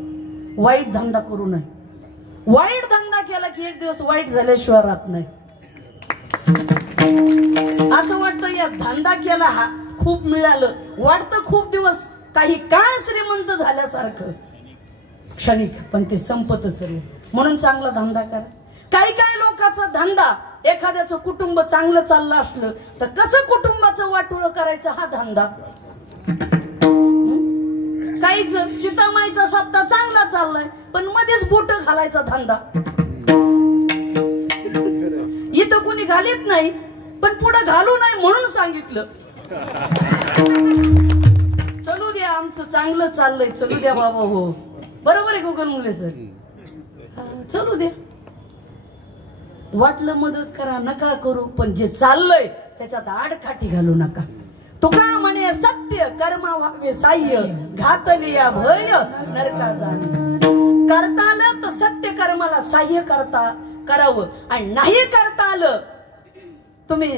वाईट धंदा करू नये. वाईट धंदा केला की एक दिवस वाईट झाल्याशिवाय राहत नाही. असं वाटतं या धंदा केला हा खूप मिळालं, वाटतं खूप दिवस, काही काळ श्रीमंत झाल्यासारखं क्षणिक, पण ते संपत सर्व. म्हणून चांगला धंदा करा. काही काही लोकांचा धंदा, एखाद्याचं कुटुंब चांगलं चाललं असलं तर कसं कुटुंबाचं वाटोळं करायचं हा धंदा. काहीच सीतामाईचा सप्ताह चांगला चाललाय, पण मध्येच बोट घालायचा धंदा. इथं कुणी घालीत नाही, पण पुढे घालू नाही म्हणून सांगितलं. चलू द्या, आमचं चांगलं चाललंय, चलू द्या बाबा. हो बरोबर आहे गुगल मुले सर, चलू द्या. वाटलं मदत करा, नका करू, पण जे चाललंय त्याच्यात आडकाठी घालू नका. तुका म्हणे सत्य कर्मा व्हावे साह्य, घातलिया भय नरका जाणे. करता आलं तर सत्य कर्माला साह्य करावं, आणि नाही करता आलं, तुम्ही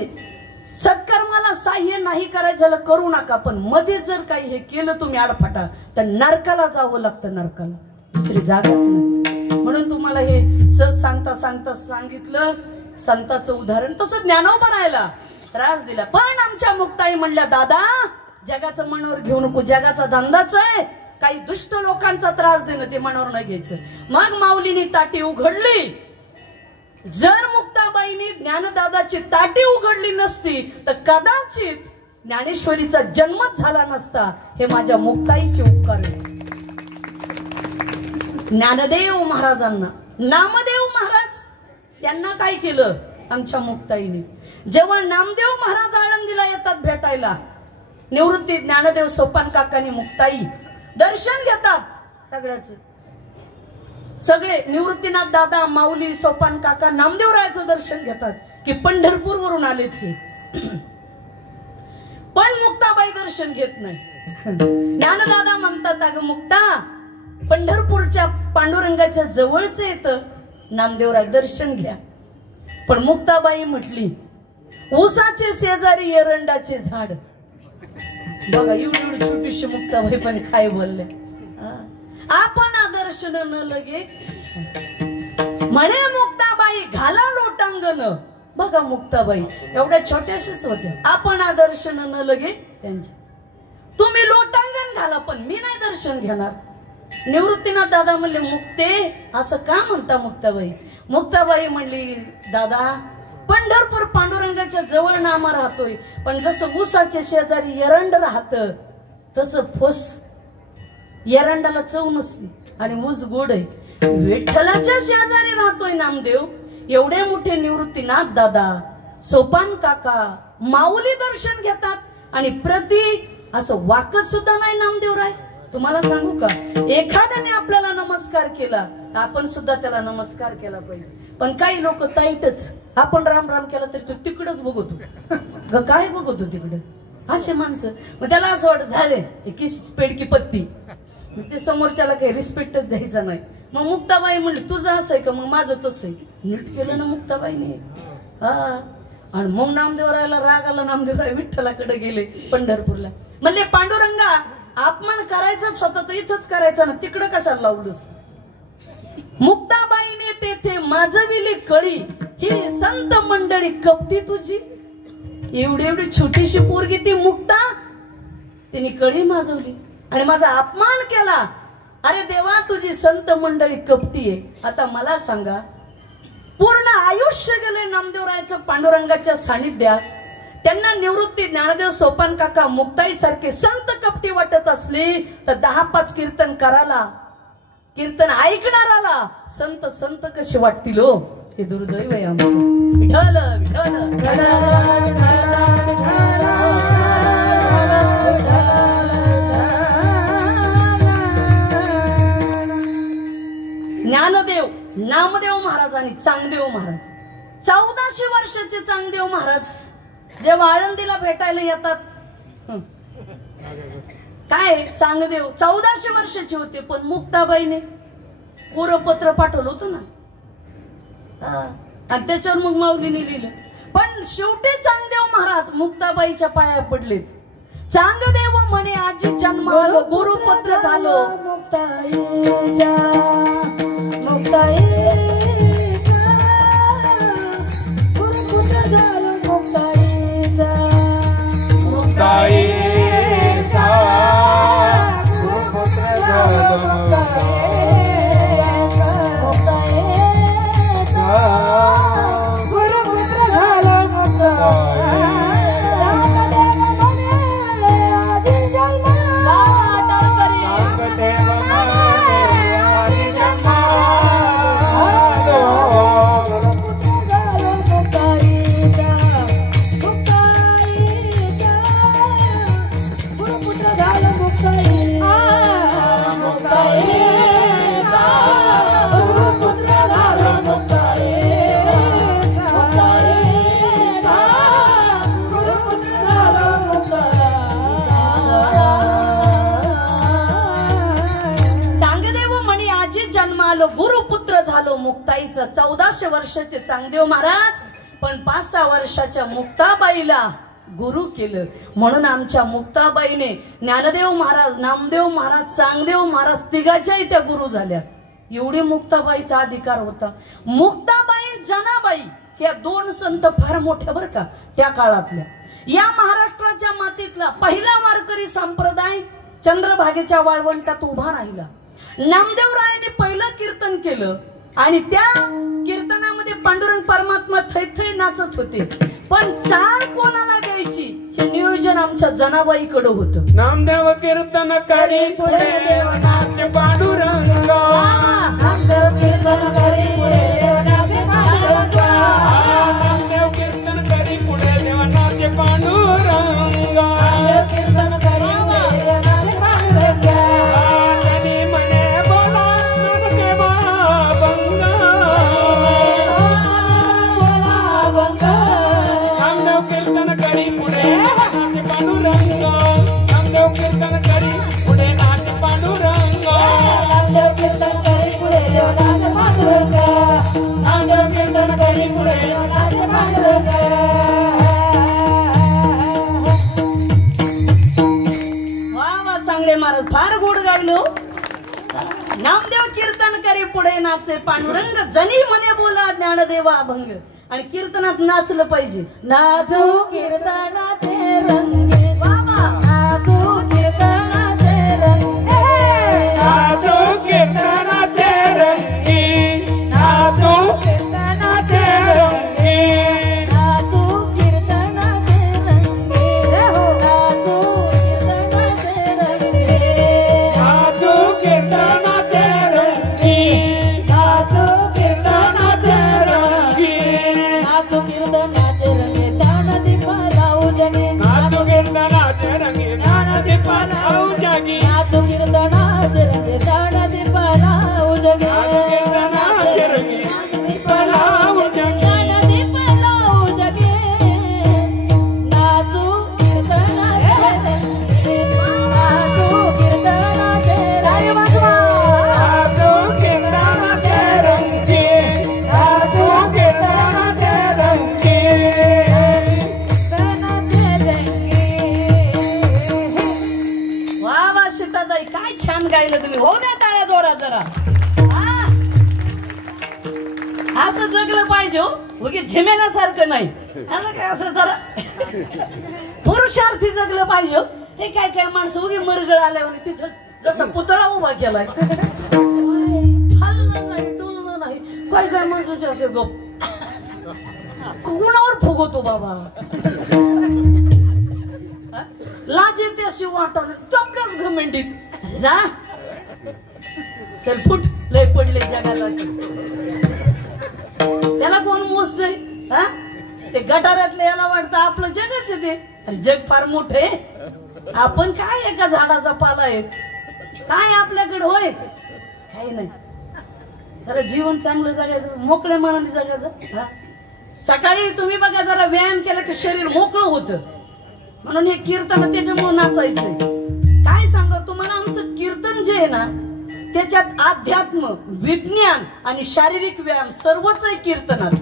सत्कर्माला साह्य नाही करायचं करू नका. पण मध्ये जर काही हे केलं तुम्ही आडफाटा, तर नरकाला जावं लागतं. नरकाला दुसरी जागाच नाही. म्हणून तुम्हाला हे सहज सांगता सांगता सांगितलं संताचं उदाहरण. तसं ज्ञानोबा राहायला त्रास दिला, पण आमच्या मुक्ताई म्हणल्या दादा जगाचं मनावर घेऊ नको, जगाचा धंदाच आहे. काही दुष्ट लोकांचा त्रास देणं ते मनावर नाही घ्यायचं. मग माऊलीने ताटी उघडली. जर मुक्ताबाईंनी ज्ञानदादाची ताटी उघडली नसती तर कदाचित ज्ञानेश्वरीचा जन्मच झाला नसता. हे माझ्या मुक्ताईचे उपकार आहेत. ज्ञानदेव महाराजांना, नामदेव महाराज त्यांना काय केलं आमच्या मुक्ताईने? जेव्हा नामदेव महाराज आळंदीला येतात भेटायला, निवृत्ती ज्ञानदेव सोपान काकानी मुक्ताई दर्शन घेतात. सगळे निवृत्तीनाथ दादा, माऊली, सोपान काका नामदेवरायाचं दर्शन घेतात की पंढरपूर वरून आलेत ते. दर्शन घेत नाही. ज्ञानदादा म्हणतात अगं मुक्ता, पंढरपूरच्या पांडुरंगाच्या जवळच येतं नामदेवराय, दर्शन घ्या. पण मुक्ताबाई म्हटली ऊसाचे शेजारी एरंडाचे झाड. बघा एवढी एवढी छोटीशी मुक्ताबाई पण काय बोलले. आपण दर्शन न लगे म्हणे मुक्ताबाई घाला लोटांगण. बघा मुक्ताबाई एवढ्या छोट्याशाच होत्या. आपण दर्शन न लगे त्यांच्या. तुम्ही लोटांगण घाला पण मी नाही दर्शन घेणार. निवृत्तीनाथ दादा म्हणले मुक्ते असं का म्हणता मुक्ताबाई. मुक्ताबाई म्हणली दादा पंढरपूर पांडुरंगाच्या जवळ नामा राहतोय, पण जसं ऊसाच्या शेजारी एरंड राहत तसं फोस एरंडाला चव नसते आणि ऊस गोड आहे. विठ्ठलाच्या शेजारी राहतोय नामदेव. एवढे मोठे निवृत्तीनाथ दादा, सोपान काका, माऊली दर्शन घेतात आणि प्रति असं वाकत सुद्धा नाही नामदेवराय. तुम्हाला सांगू का, एखाद्याने आपल्याला नमस्कार केला आपण सुद्धा त्याला नमस्कार केला पाहिजे. पण काही लोक ताईटच, आपण राम राम केला तरी तो तिकडच बघतो. काय बघतो तिकडे असे माणसं. मग त्याला असं वाटत झाले किस पेडकी पत्ती, ते समोरच्याला काही रिस्पेक्टच द्यायचा नाही. मग मुक्ताबाई म्हणली तुझं असं आहे का, मग माझं तसं आहे. नीट केलं ना मुक्ताबाईने. हा आणि मग नामदेवरायला राग आला. नामदेवराय विठ्ठलाकडे गेले पंढरपूरला. म्हणले पांडुरंगा अपमान करायचाच होता तर इथंच करायचा ना, तिकडं कशाला लावलंस. मुक्ताबाईने तेथे माजविली कळी, ही संत मंडळी कपटी तुझी. एवढी एवढी छोटीशी पोरगी ती मुक्ता, तिने कळी माजवली आणि माझा अपमान केला. अरे देवा तुझी संत मंडळी कपटी आहे. आता मला सांगा, पूर्ण आयुष्य गेले नामदेवरायचं पांडुरंगाच्या सानिध्यात. त्यांना निवृत्ती ज्ञानदेव, सोपान काका, मुक्ताई सारखे संत कपटी वाटत असले तर 10-5 कीर्तन करायला, कीर्तन ऐकणाराला संत संत कसे वाटतील हो. हे दुर्दैव आहे आमचं. विठ्ठल विठ्ठल. ज्ञानदेव, नामदेव महाराज आणि चांगदेव महाराज, 1400 वर्षाचे चांगदेव महाराज जेव्हा आळंदीला भेटायला येतात, काय चांगदेव 1400 वर्षाचे होते. पण मुक्ताबाईने पुरपत्र पाठवलं होतं ना, आणि त्याच्यावर मग माऊलीने लिहिलं. पण शेवटी चांगदेव महाराज मुक्ताबाईच्या पाया पडलेत. चांगदेव म्हणे आजी जन्माल गुरुपत्र झालं मुक्ताईचा, मुक्ताईचा गुरुपुत्र झालं मुक्ताईचा, मुक्ताईचा गुरुपुत्र झालं मुक्ताईचा, गुरुपुत्र झालं मुक्ताईचा. गुरुपुत्र झालो मुक्ताईचं. 1400 वर्षाचे चांगदेव महाराज पण 5-6 वर्षाच्या मुक्ताबाईला गुरु केलं. म्हणून आमच्या मुक्ताबाईने ज्ञानदेव महाराज, नामदेव महाराज, चांगदेव महाराज तिघाच्याही त्या गुरु झाल्या. एवढी मुक्ताबाईचा अधिकार होता. मुक्ताबाई, जनाबाई या 2 संत फार मोठ्या बरं का त्या काळातल्या. या महाराष्ट्राच्या मातीतला पहिला वारकरी संप्रदाय चंद्रभागेच्या वाळवंटात उभा राहिला. नामदेवरायाने पहिलं कीर्तन केलं आणि त्या कीर्तनामध्ये पांडुरंग परमात्मा थैथै नाचत होते. पण चाल कोणाला द्यायची हे नियोजन आमच्या जनाबाईकडे होतं. नामदेव कीर्तन करी पुढे देवनाथ पांडुरंगा, नामदेव कीर्तन करी पुढे देवनाथ पांडुरंगा, नामदेव कीर्तन करी पुढे देवनाथ पांडुरंगा, नामदेव कीर्तन करी पुढे देवनाथ पांडुरंगा. कीर्तन करी पुढे पांडुरंगा. महाराज फार गोड गायलो. नामदेव कीर्तन करी पुढे नाचे पांडुरंग जनी म्हणे बोला ज्ञानदेवा अभंग. आणि कीर्तनात नाचलं पाहिजे. नाचू कीर्तनाचे रंगे बाबा नाचू कीर्तनाचे रंगे नाचू कीर्तनाचे रंगी नाचू कीर्तनाचे रंगी नाचू कीर्तनाचे रंगे नाचू कीर्तनाचे रंगे नाचू कीर्तनाचे रंगी नाचू कीर्तनाचे रंगी नाचू कीर्तनाचे रंगे दान दीप लावू जगे नाचू कीर्तनाचे रंगी ज्ञानदीप लावू जगी नाचू कीर्तनाचे रंगे दान दीप लावू जगे नाचू कीर्तनाचे रंगी ज्ञानदीप लावू जगी दान दीप लावू जगे नाचू कीर्तनाचे रंगे नाचू कीर्तनाचे रंगे नाचू कीर्तनाचे रंगी नाचू कीर्तनाचे रंगी वा वा सीताताई काय छान गायलं तुम्ही. हो द्या टाळ्या जोरात जरा. हा. असं जगलं पाहिजे हो. उगी झिमेल्यासारखं नाही. असं काय असं जरा पुरुषार्थी जगलं पाहिजे हो. हे काय काय माणसं उगी मरगळ आल्यावर तिथं जसं पुतळा उभा केलाय. हल्लं नाही डुललं नाही काय काय माणसाचे असे गप कुणावर फुगवतो बाबा. लाज येते अशी वाटत चपल्याच घमेंडीत. जा चल फुट लय पडले जगाला. त्याला कोण मोज नाही. हा ते गटारातलं याला वाटतं आपलं जगच आहे ते. अरे जग फार मोठं आहे. आपण काय एका झाडाचा पाला आहे. काय आपल्याकडे होय काही नाही. जरा जीवन चांगलं जगायचं मोकळ्या मनाने जगायचं. हा सकाळी तुम्ही बघा जरा व्यायाम केला की शरीर मोकळं होतं. म्हणून हे कीर्तन त्याच्यामुळे नाचायचंय. काय सांगा तुम्हाला आमचं कीर्तन जे आहे ना त्याच्यात अध्यात्म विज्ञान आणि शारीरिक व्यायाम सर्वच आहे कीर्तनात.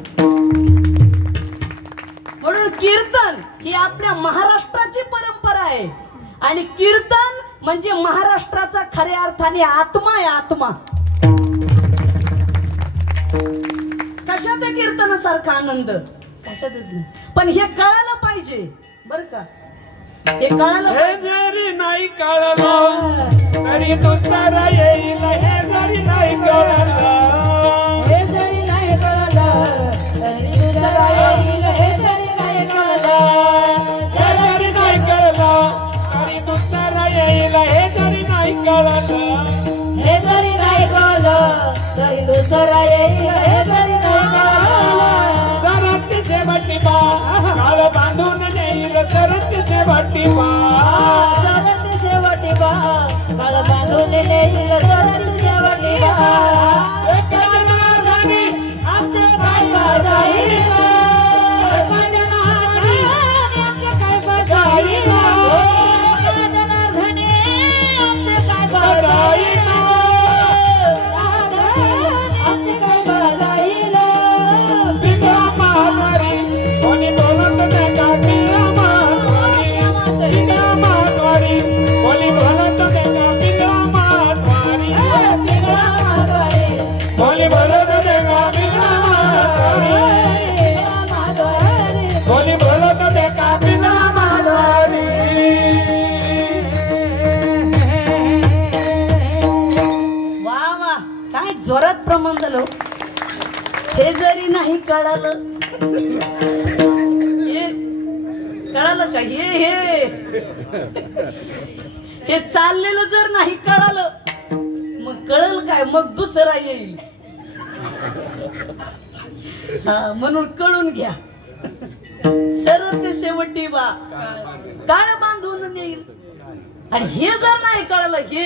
म्हणून कीर्तन ही आपल्या महाराष्ट्राची परंपरा आहे. आणि कीर्तन म्हणजे महाराष्ट्राचा खऱ्या अर्थाने आत्मा आहे. आत्मा कशात आहे कीर्तनासारखा आनंद कशातच नाही. पण हे कळायला पाहिजे बर का. हे कळायला हे पाहिजे. जरी नाही कळलं तरी दुसरा येईल. हे जरी नाही कळलं हे जरी नाही कळलं तरी दुसरा येईल. हे जरी नाही कळलं हे जरी नाही कळलं तरी दुसरा येईल. हे जरी नाही कळलं हे जरी नाही कळलं तरी दुसरा येईल. हे जरी नाही कळलं सरत शेवटी बा काळ बांधून नेईल. सरत शेवटी बा सरत शेवटी बा काळ बांधून येईल. सरत शेवटी बा एका जनार्दनी आमचे काय जाईल. एका जनार्दनी आमचे काय जाईल. एका जनार्दनी आमचे काय जाईल. आमचे काय जाईल. बिगडा महाद्वारी कोणी बोलत नाही का. बिगडा महाद्वारी बिगडा महाद्वारी कोणी बोलत नाही का. बिगडा महाद्वारी बिगडा महाद्वारी कोणी बोलत नाही का. बिगडा महाद्वारी कोणी बोलत नाही का. बिगडा महाद्वारी वा वा काय जोरात प्रमाण झालं. हे जरी नाही कळालं हे कळालं का. हे चाललेलं जर नाही कळालं मग कळल काय. मग दुसरा येईल. हा म्हणून कळून घ्या. सरत शेवटी बा काळ बांधून येईल. आणि हे जर नाही कळालं हे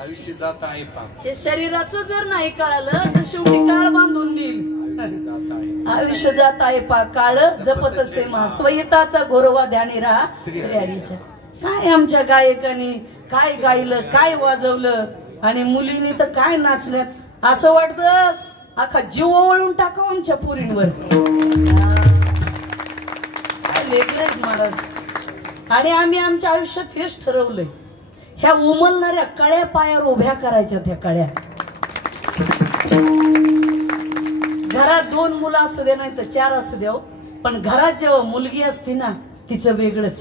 आयुष्य जात आहे पा. हे शरीराचं जर नाही कळालं तर शेवटी काळ बांधून देईल. आयुष्य जात आहे पा काळ जपत असे मा स्वयताचा गोरवा ध्यानी राहा श्रीहरीच्या. काय आमच्या गायकांनी काय गायलं काय वाजवलं आणि मुलींनी तर काय नाचल्यात. असं वाटतं अख्खा जीव ओवाळून टाकावं आमच्या पुरींवर. काय लेखलंय महाराज. आणि आम्ही आमच्या आयुष्यात हेच ठरवलंय. ह्या उमलणाऱ्या कळ्या पायावर उभ्या करायच्या त्या कळ्या. घरात 2 मुलं असू दे नाही तर 4 असू द्या, पण घरात जेव्हा मुलगी असती ना तिचं वेगळंच.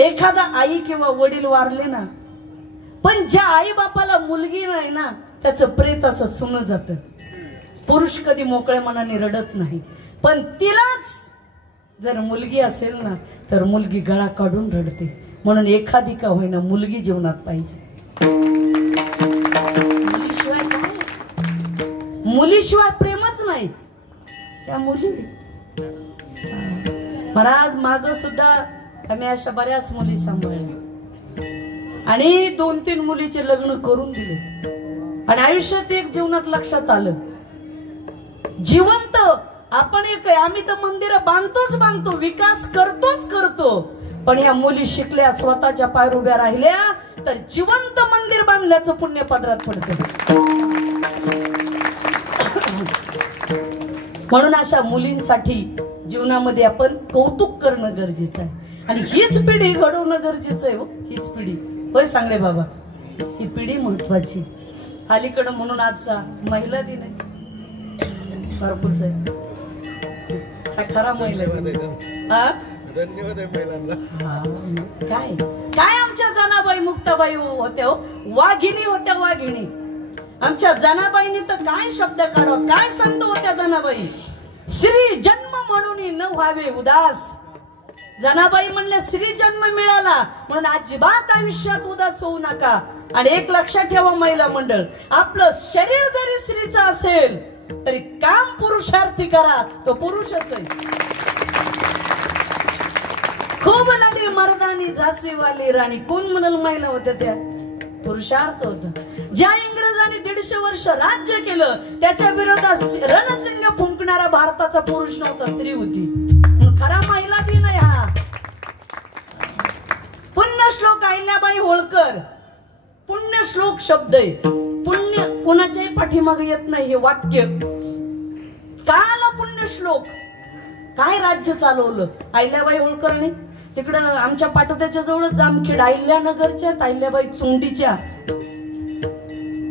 एखादा आई किंवा वडील वारले ना, पण ज्या आई बापाला मुलगी नाही ना त्याचं प्रेत असं सुन जात. पुरुष कधी मोकळ्या मनाने रडत नाही, पण तिलाच जर मुलगी असेल ना तर मुलगी गळा काढून रडते. म्हणून एखादी का होईना मुलगी जीवनात पाहिजे. मुलीशिवाय काय? मुलीशिवाय प्रेमच नाही. त्या मुली महाराज माग सुद्धा आम्ही अशा बऱ्याच मुली सांभाळल्या आणि 2-3 मुलीचे लग्न करून दिले. आणि आयुष्यात एक जीवनात लक्षात आलं, जिवंत आपण एक आम्ही तर मंदिर बांधतो, विकास करतो, पण या मुली शिकल्या, स्वतःच्या पायावर उभ्या राहिल्या तर जिवंत मंदिर बांधल्याचं पुण्य पदरात पडतं. म्हणून अशा मुलींसाठी जीवनामध्ये आपण कौतुक करणं गरजेचं आहे. आणि हीच पिढी घडवणं गरजेचं आहे. हीच पिढी होय सांगले बाबा, ही पिढी महत्वाची. अलीकडं म्हणून आजचा महिला दिन आहे. भरपूर साहेब हा खरा महिला दिन. धन्यवाद आहे पहिल्यांदा. काय काय आमच्या जनाबाई मुक्ताबाई होत्या, वाघिणी होत्या, वाघिणी. आमच्या जनाबाईंनी तर काय शब्द काढवा, काय संत होत्या जनाबाई. श्री जन्म म्हणून न व्हावे उदास. जनाबाई म्हणले श्री जन्म मिळाला म्हणून अजिबात आयुष्यात उदास होऊ नका. आणि एक लक्षात ठेवा महिला मंडळ, आपलं शरीर जरी स्त्रीचं असेल तरी काम पुरुषार्थी करा, तो पुरुषच आहे. खूप लढी मर्दानी झाशीवाली राणी. कोण म्हणाल महिला होत्या त्या? पुरुषार्थ होता. ज्या इंग्रजांनी 150 वर्ष राज्य केलं त्याच्या विरोधात रणसिंग फुंकणारा भारताचा पुरुष नव्हता, स्त्री होती. खरा महिला दिन आहे हा. पुण्यश्लोक अहिल्याबाई होळकर, पुण्यश्लोक शब्द आहे. पुण्य कोणाच्याही पाठीमागे येत नाही हे वाक्य. काय आलं पुण्यश्लोक? काय राज्य चालवलं अहिल्याबाई होळकरने? तिकडं आमच्या पाटोद्याच्या जवळ जामखेड अहिल्यानगरच्या अहिल्याबाई चोंडीच्या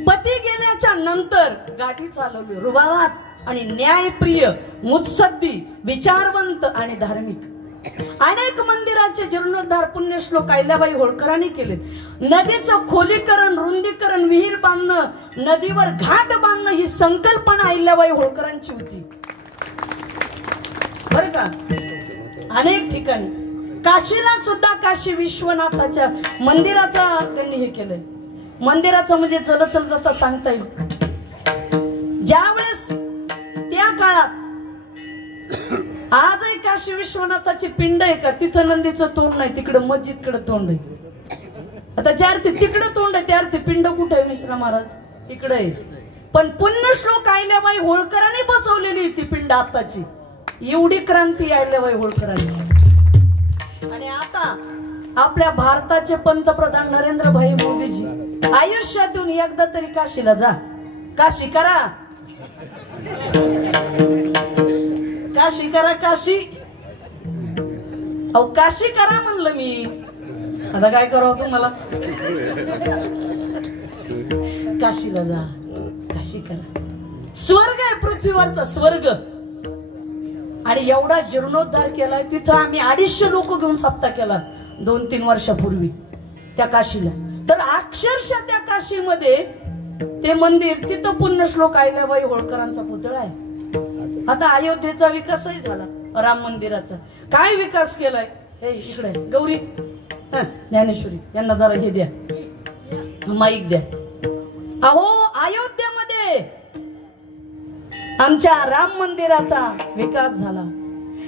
पती गेल्याच्या नंतर गाठी चालवली. रुबाबात आणि न्यायप्रिय, मुत्सद्दी, विचारवंत आणि धार्मिक. अनेक मंदिराचे जीर्णोद्धार पुण्यश्लोक अहिल्याबाई होळकरांनी केले. नदीचं खोलीकरण, रुंदीकरण, विहीर बांधणं, नदीवर घाट बांधणं ही संकल्पना अहिल्याबाई होळकरांची होती बर का. अनेक ठिकाणी काशीला सुद्धा काशी विश्वनाथाच्या मंदिराचा त्यांनी हे केलंय. मंदिराचं म्हणजे चलत आता सांगता येईल. ज्यावेळेस त्या काळात आजही काशी विश्वनाथाची पिंड आहे का, तिथं नंदीचं तोंड नाही, तिकडं मस्जिदकडे तोंड आहे. आता ज्या अर्थी तिकडं तोंड आहे त्या अर्थी पिंड कुठे आहे? मिश्रा महाराज तिकडे आहे. पण पुण्यश्लोक अहिल्याबाई होळकरांनी बसवलेली ती पिंड आताची. एवढी क्रांती अहिल्याबाई होळकरांची. आणि आता आपल्या भारताचे पंतप्रधान नरेंद्रभाई मोदीजी आयुष्यातून एकदा तरी काशीला जा. काशी करा, काशी करा, काशी. अहो काशी करा म्हणलं मी. आता काय करावं तुम्हाला? काशीला जा, काशी करा. स्वर्ग आहे पृथ्वीवरचा, स्वर्ग. आणि एवढा जीर्णोद्धार केलाय. तिथं आम्ही 250 लोक घेऊन सप्ताह केला 2-3 वर्षापूर्वी त्या काशीला. तर अक्षरशः त्या काशीमध्ये ते मंदिर, तिथं पुण्यश्लोक अहिल्याबाई होळकरांचा पुतळा आहे. आता अयोध्येचा विकासही झाला, राम मंदिराचा. काय विकास केलाय? हे इकडे गौरी, ज्ञानेश्वरी यांना जरा हे द्या, माईक द्या. अहो अयोध्येमध्ये आमच्या राम मंदिराचा विकास झाला.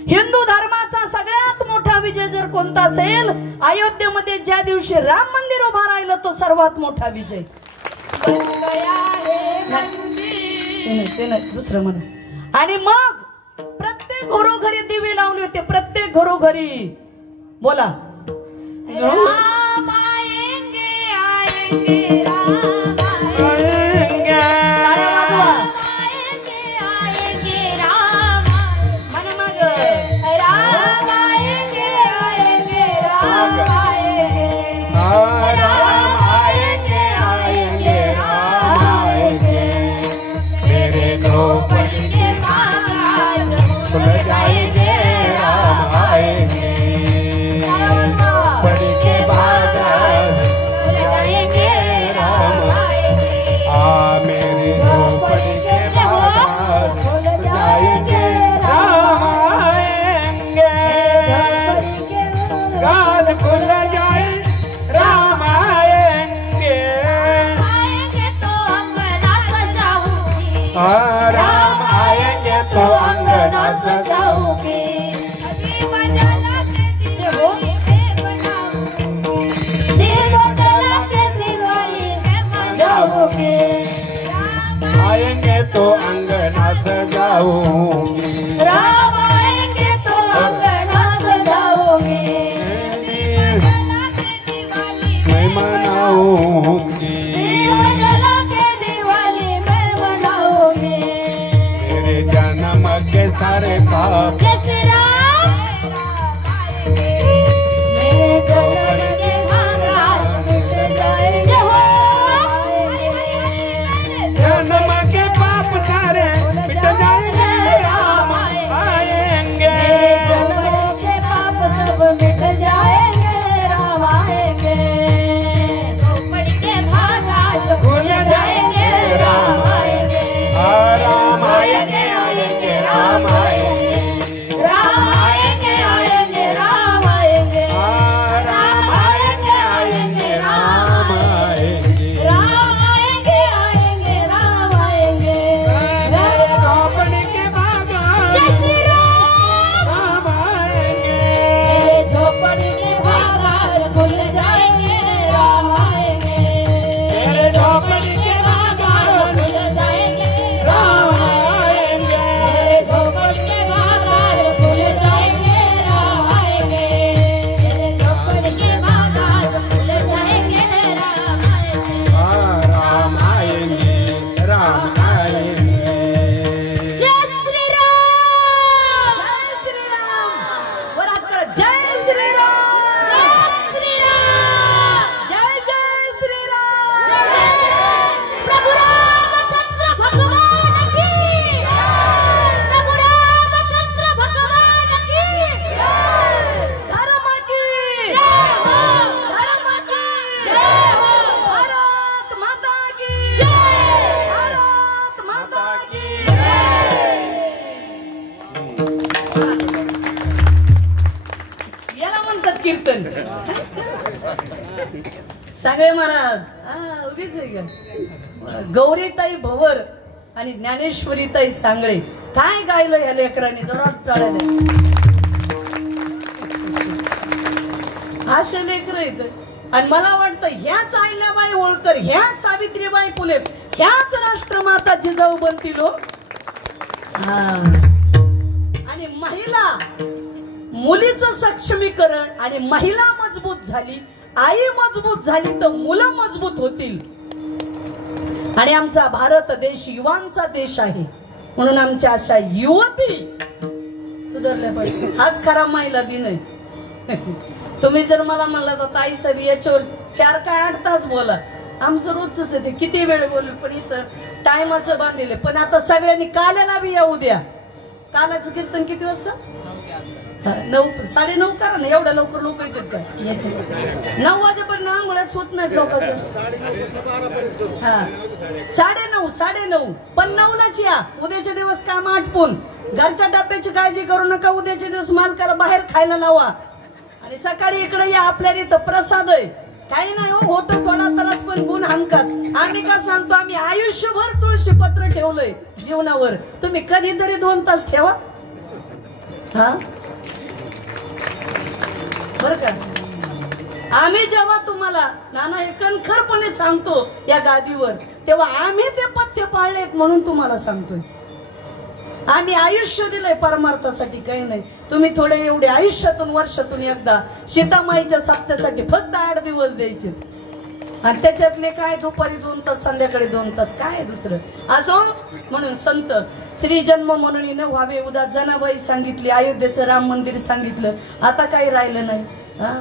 हिंदू धर्माचा सगळ्यात मोठा विजय जर कोणता असेल, अयोध्येमध्ये ज्या दिवशी राम मंदिर उभा राहिलं तो सर्वात मोठा विजय. ते नाही दुसरं म्हणा. आणि मग प्रत्येक घरोघरी दिवे लावले होते, प्रत्येक घरोघरी. बोला राम आएंगे, आएंगे, राम आएंगे, आएंगे, राम मन मग राम आएंगे, आएंगे, राम आएंगे. मनाऊंगी राम आएंगे तो अंगना सजाऊंगी मैं मनाऊंगी दीवा जला के दिवाली मैं मनाऊंगी तेरे जन्म के सारे पाप जय श्री राम मेरे जन्म के भाग मिट जाएंगे हो जन्म के पाप सारे मिट जाएंगे राम आएंगे जन्म के पाप सब मिट जाएंगे राम आएंगे झोपड़ी के भाग आज भूल जाएंगे राम आएंगे राम आएंगे आएंगे राम आएंगे राम आएंगे आएंगे राम आएंगे राम आएंगे आएंगे राम आएंगे राम आएंगे आएंगे राम आएंगे झोपड़ी के बाबा जय श्री राम राम आएंगे मेरे झोपड़ी के भाग आज भूल जाएंगे राम आएंगे तेरे झोपड़ी के भाग आज भूल जाएंगे राम आएंगे मेरे झोपड़ी के भाग आज भूल जाएंगे राम आएंगे मेरे झोपड़ी के भाग आज भूल जाएंगे राम आएंगे राम आएंगे राम आएंगे जय श्री राम जय श्री राम वरात करा जय श्री राम जय श्री राम जय जय श्री राम प्रभु रामचंद्र भगवान की प्रभु रामचंद्र भगवान की धर्म की धर्म की भारत माता की भारत माता की याला म्हणतात कीर्तन सगळे महाराज उभीच आहे का गौरीताई भवर आणि ज्ञानेश्वरीताई सांगळे काय गायलं या लेकरांनी जरा टाळायला असे लेकर आहेत आणि मला वाटतं ह्याच अहिल्याबाई होळकर ह्याच सावित्रीबाई फुले ह्याच राष्ट्रमाता जिजाऊ बनतील हो. आणि महिला मुलीचं सक्षमीकरण आणि महिला मजबूत झाली आई मजबूत झाली तर मुलं मजबूत होतील आणि आमचा भारत देश युवांचा देश आहे म्हणून आमच्या अशा युवती सुधारल्या पाहिजे हाच खरा महिला दिन आहे तुम्ही जर मला म्हणला तर ताई साहेब याच्यावर 4 काय 8 तास बोला आमचं रोजच आहे ते किती वेळ बोलू पण इथं टायमाचं बांधलेलं पण आता सगळ्यांनी काल्याला बी या उद्या कालाचं कीर्तन किती वाजता 9 9:30 करा ना एवढ्या लवकर लोक येतात का 9 वाजेपर्यंत आंघोळ्याच होत नाहीत लोकांचं हा 9:30 पण 9लाच या उद्याचे दिवस काम आटपून घरच्या डब्याची काळजी करू नका उद्याचे दिवस मालकाला बाहेर खायला लावा आणि सकाळी इकडे या आपल्या इथं प्रसाद आहे काही नाही हो होतं थोडा त्रास पण गुण हमखास आम्ही का सांगतो आम्ही आयुष्यभर तुळशी पत्र ठेवलंय जीवनावर तुम्ही कधीतरी 2 तास ठेवा हा बर का आम्ही जेव्हा तुम्हाला नाना हे कणखरपणे सांगतो या गादीवर तेव्हा आम्ही ते पथ्य पाळलेत म्हणून तुम्हाला सांगतोय आम्ही आयुष्य दिलंय परमार्थासाठी काही नाही तुम्ही थोडे एवढे आयुष्यातून वर्षातून एकदा सीतामाईच्या सप्त्यासाठी फक्त 8 दिवस द्यायचे आणि त्याच्यातले काय दुपारी 2 तास संध्याकाळी 2 तास काय दुसरं असो म्हणून संत श्री जन्म म्हणून व्हावे उदा जनाबाई सांगितली अयोध्येचं राम मंदिर सांगितलं आता काही राहिलं नाही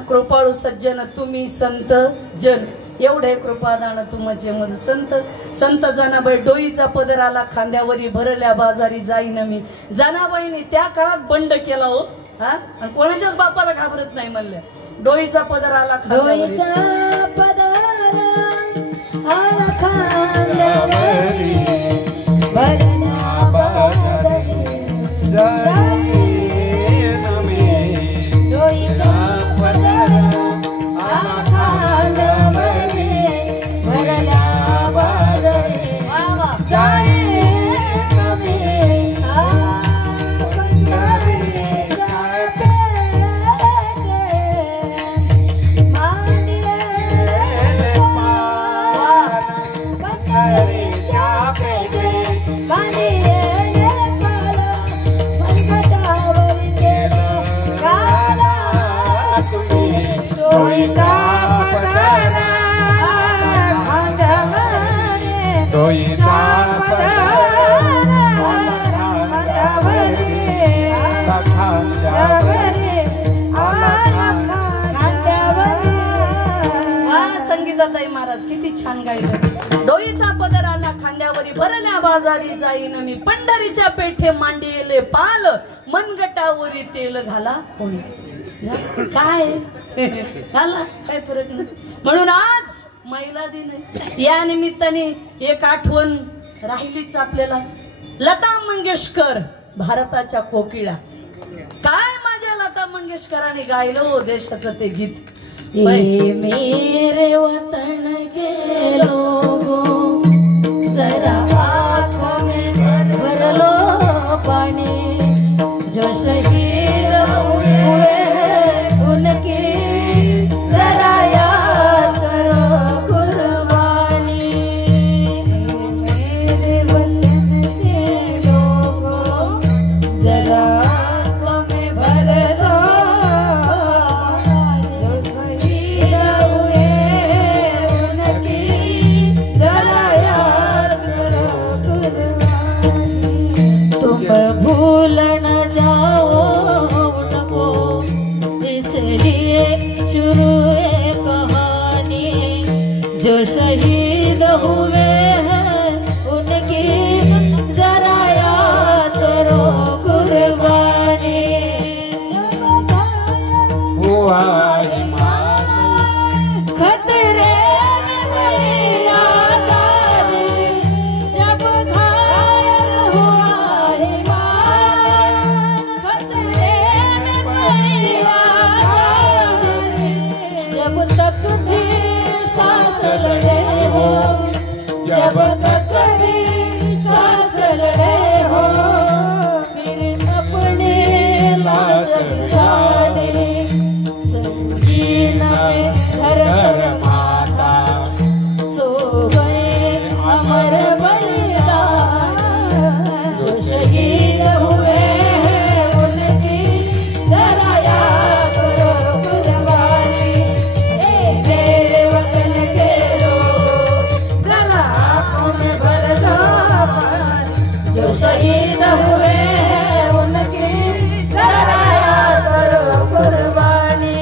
कृपाळू सज्जन तुम्ही संत जन एवढे कृपादान तुमचे मन संत संत जनाबाई डोईचा पदर आला खांद्यावरी भरल्या बाजारी जाईन मी जनाबाईने त्या काळात बंड केला हो आणि कोणाच्याच बापाला घाबरत नाही म्हणल्या डोईचा पदर आला खांद्यावरी डोईचा पदरा डोईचा संगीताताई महाराज किती छान गायलं. डोईचा पदर आला खांद्यावरी भरल्या बाजारी जाईन मी पंढरीच्या पेठे मांडिले पाल मनगटावरी तेल घाला कोणी काय घाला काय फरक नाही. म्हणून आज महिला दिन आहे. या निमित्ताने एक आठवण राहिलीच आपल्याला. लता मंगेशकर भारताच्या कोकिळा. काय माझ्या लता मंगेशकरांनी गायलं हो देशाचं ते गीत. ये मेरे वतन के लोगों जरा आँखों में भर लो पानी जो शहीद हुए उनकी जरा याद करो कुर्बानी. मेरे वतन के लोगों जरा आँखों में भर लो भूल न जाओ उनको इसलिए शुरू है कहानी जो शहीद हुए हैं उनकी जरा याद करो कुर्बानी. हुआ खतरे में मेरी आजादी जब घायल हुआ जब तक भी सांस लड़े हो फिर अपने लाश बिछाने संगीना में घर घर माता सो गए अमर बलिदान जो शहीद हुए हैं उनकी जरा याद करो कुर्बानी. मेरे वतन के लोग जरा आँखों में भर लो पानी जो शहीद हुए हैं उनकी जरा याद करो कुर्बानी.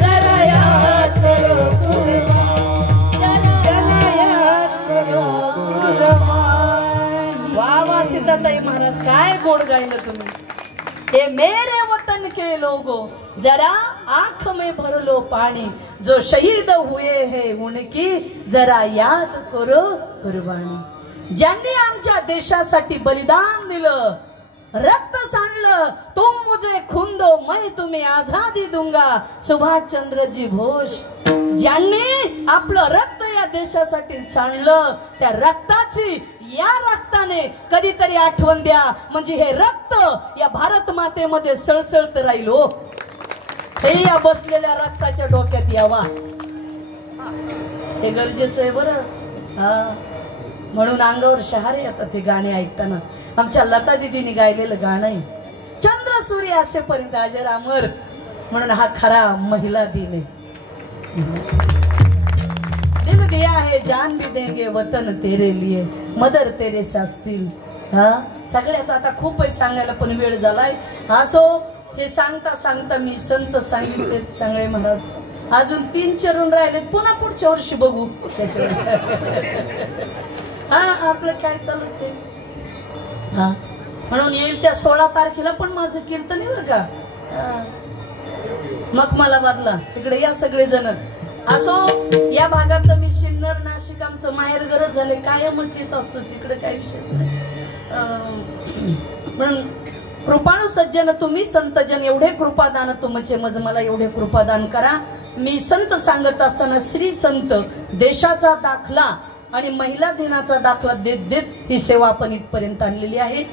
जरा याद करो कुर्बानी. जरा याद करो कुर्बानी. वा वा सीताताई महाराज काय गोड गायलं तुम्ही. हे मेरे वतन के लोगो जरा आंख में भर लो पानी जो शहीद हुए हैं उनकी जरा याद करो कुर्बानी. ज्यांनी आमच्या देशासाठी बलिदान दिलं रक्त सांडलं तुम मुझे खून दो मैं तुम्हें आजादी दूंगा सुभाष चंद्रजी घोष. ज्यांनी आपलं रक्त या देशासाठी सांडलं त्या रक्ताची या रक्ताने कधीतरी आठवण द्या म्हणजे हे रक्त या भारत मातेमध्ये सळसळत राहील हो. हे या बसलेल्या रक्ताच्या डोक्यात यावा हे गरजेचं आहे बरं. हा म्हणून अंगावर शहारे येतात ते गाणे ऐकताना. आमच्या लता दीदीने गायलेलं गाणं आहे चंद्र सूर्य असेपर्यंत अजर अमर. म्हणून हा खरा महिला दिन आहे. दिल दिया है जान भी देंगे वतन तेरे लिए मदर तेरे असतील. हा सगळ्याच आता खूप सांगायला पण वेळ झालाय. असो हे सांगता सांगता मी संत सांगितले सगळे महाराज. अजून 3 चरण राहिले पुन्हा पुढच्या वर्षी बघू त्याच्यावर. हा आपलं काय चालूच आहे. हा म्हणून येईल त्या 16 तारखेला पण माझं कीर्तन आहे बरं का. मखमलाबादला तिकडे या सगळे जण. असो या भागात मी सिन्नर नाशिक आमचं माहेर गरज झाले कायमच येत असतो तिकडे काही विषय नाही. म्हणून कृपाणू सज्जन तुम्ही संतजन एवढे कृपादान तुमचे मज मला एवढे कृपादान करा. मी संत सांगत असताना श्री संत देशाचा दाखला आणि महिला दिनाचा दाखला देत देत ही सेवा आपण इथपर्यंत आणलेली आहे.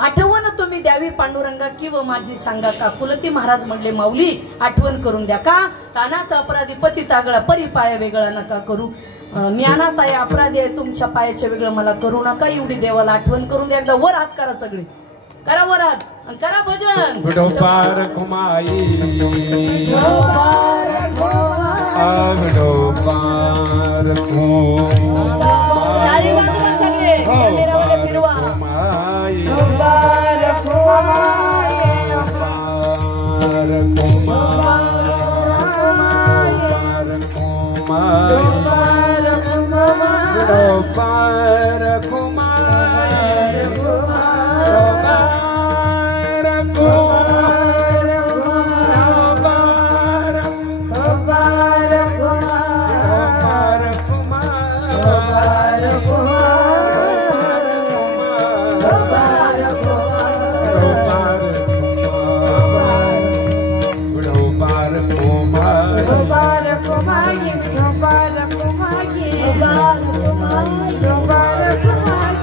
आठवण तुम्ही द्यावी पांडुरंगा किंवा माझी सांगा का. कुलती महाराज म्हणले माऊली आठवण करून द्या का. अनाथ अपराधी पती तागळा परी पाया वेगळा नका करू. मी अनाथ आहे अपराधी आहे तुमच्या पायाच्या वेगळं मला करू नका. एवढी देवाला आठवण करून द्या. एकदा वर हात करा सगळे करा वर हात करा भजन. विठोबार कुमाई मुबारक माई मुबारक माई मुबारक माई मुबारक माई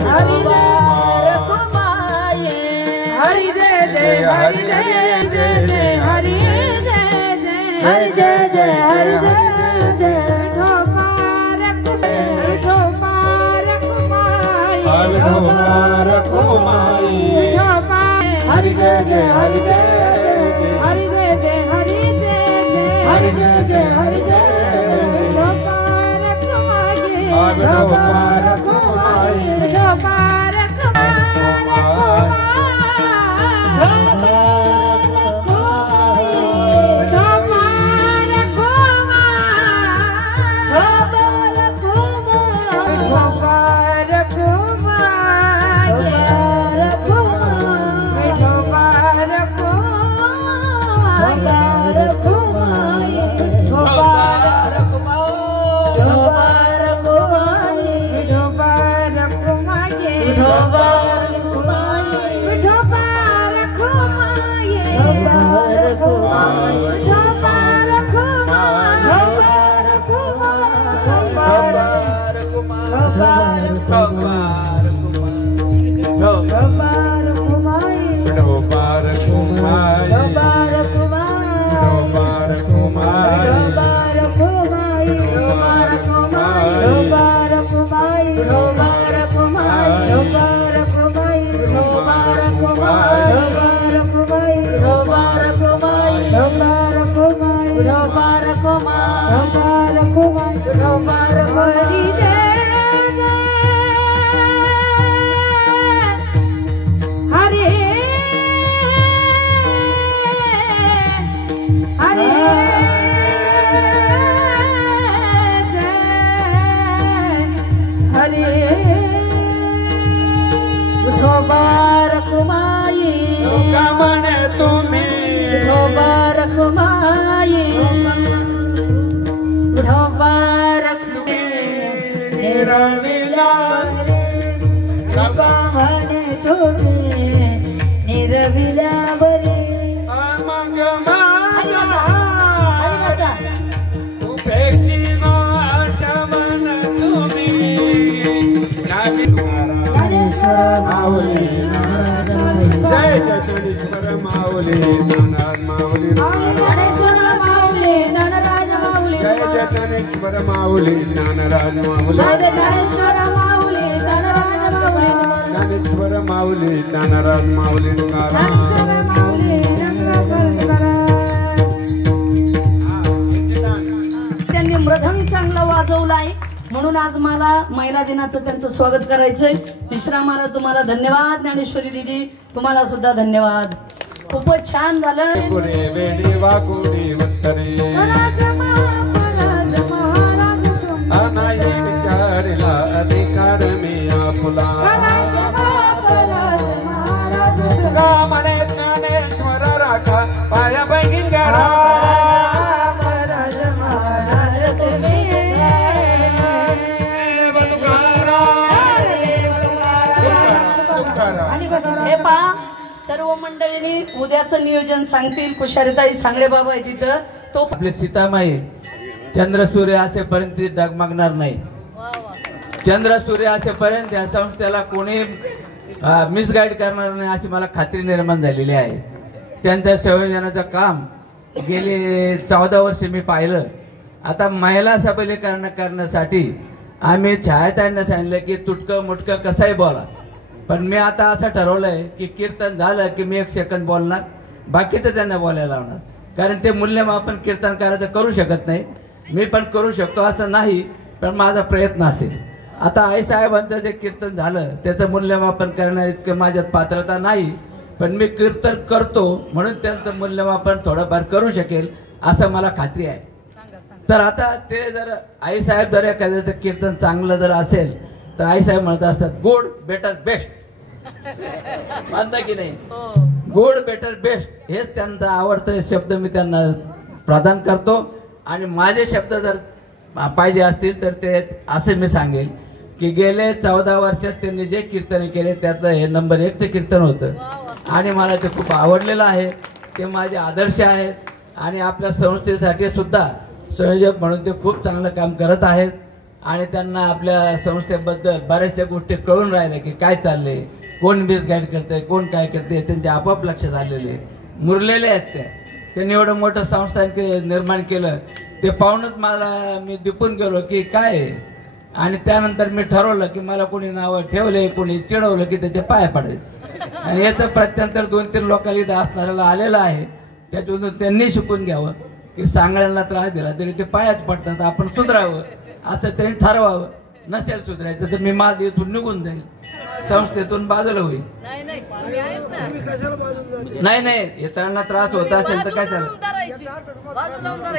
मुबारक माई हरि जय जय हरि जय जय हरि जय जय हरि जय जय हरि जय जय मुबारक मुबारक माई मुबारक माई हरि जय जय हरि जय हरि जय जय हरि जय हरि जय जय हरि जय मुबारक माई मुबारक माई मुबारक माऊली ज्ञानराज माऊली ज्ञानेश्वर माऊली ज्ञानराज माऊली त्यांनी मृदंग चांगला वाजवलाय म्हणून आज मला महिला दिनाचं त्यांचं स्वागत करायचंय. मिश्रा महाराज तुम्हाला धन्यवाद. ज्ञानेश्वरी दिदी तुम्हाला सुद्धा धन्यवाद. खूपच छान झालं. विचारला अधिकार मी आपुला म्हणे ज्ञानेश्वर राखा पाया पैकी करा हे पहा सर्व मंडळींनी उद्याचं नियोजन सांगतील. कुशारीताई सांगडे बाबा आहे तिथं. तो आपले सीतामाई चंद्र सूर्य असेपर्यंत ती डगमगणार नाही. चंद्र सूर्य असेपर्यंत या संस्थेला कोणी मिसगाईड करणार नाही अशी मला खात्री निर्माण झालेली आहे. त्यांचं संयोजनाचं काम गेली 14 वर्ष मी पाहिलं. आता महिला सबलीकरण करण्यासाठी आम्ही छायाताईंना सांगितलं की तुटकं मुटकं कसंही बोला, पण मी आता असं ठरवलंय की कीर्तन झालं की मी 1 सेकंद बोलणार, बाकीचं त्यांना बोलायला लावणार. कारण ते मूल्यमापन कीर्तन करायचं करू शकत नाही. मी पण करू शकतो असं नाही, पण माझा प्रयत्न असेल. आता आई साहेबांचं जे कीर्तन झालं त्याचं मूल्यमापन करण्या इतकं माझ्यात पात्रता नाही, पण मी कीर्तन करतो म्हणून त्यांचं मूल्यमापन थोडंफार करू शकेल असं मला खात्री आहे. तर आता ते जर आई साहेब जर एखाद्याचं कीर्तन चांगलं जर असेल तर आई साहेब म्हणत असतात गुड बेटर बेस्ट. मानता की नाही? गुड बेटर बेस्ट हेच त्यांचा आवडतं शब्द मी त्यांना प्रदान करतो. आणि माझे शब्द जर पाहिजे असतील तर ते असे मी सांगेल की गेले 14 वर्षात त्यांनी जे कीर्तन केले त्यातलं हे नंबर 1चं कीर्तन होतं आणि मला ते खूप आवडलेलं आहे. ते माझे आदर्श आहेत आणि आपल्या संस्थेसाठी सुद्धा संयोजक म्हणून ते खूप चांगलं काम करत आहेत आणि त्यांना आपल्या संस्थेबद्दल बऱ्याचशा गोष्टी कळून राहिल्या की काय चाललंय, कोण मिसगाईड करतंय, कोण काय करते, त्यांच्या आपोआप लक्षात आलेले मुरलेले आहेत त्यांनी एवढं मोठं संस्थान निर्माण केलं ते पाहूनच मी दिपून गेलो की काय आहे. आणि त्यानंतर मी ठरवलं की मला कोणी नावं ठेवले, कोणी चिडवलं की त्याचे पाय पडायचे आणि याचं प्रत्यंतर 2-3 लोकांना इथं असणाऱ्याला आलेलं आहे. त्याच्यातून त्यांनी शिकून घ्यावं की सांगण्याला त्रास दिला तरी ते पायाच पडतात, आपण सुधारावं असं त्यांनी ठरवावं. नसेल सुधारायचं तर मी माझं इथून निघून जाईल, संस्थेतून बाजूला होईल. नाही इतरांना त्रास होत असेल तर काय चालेल.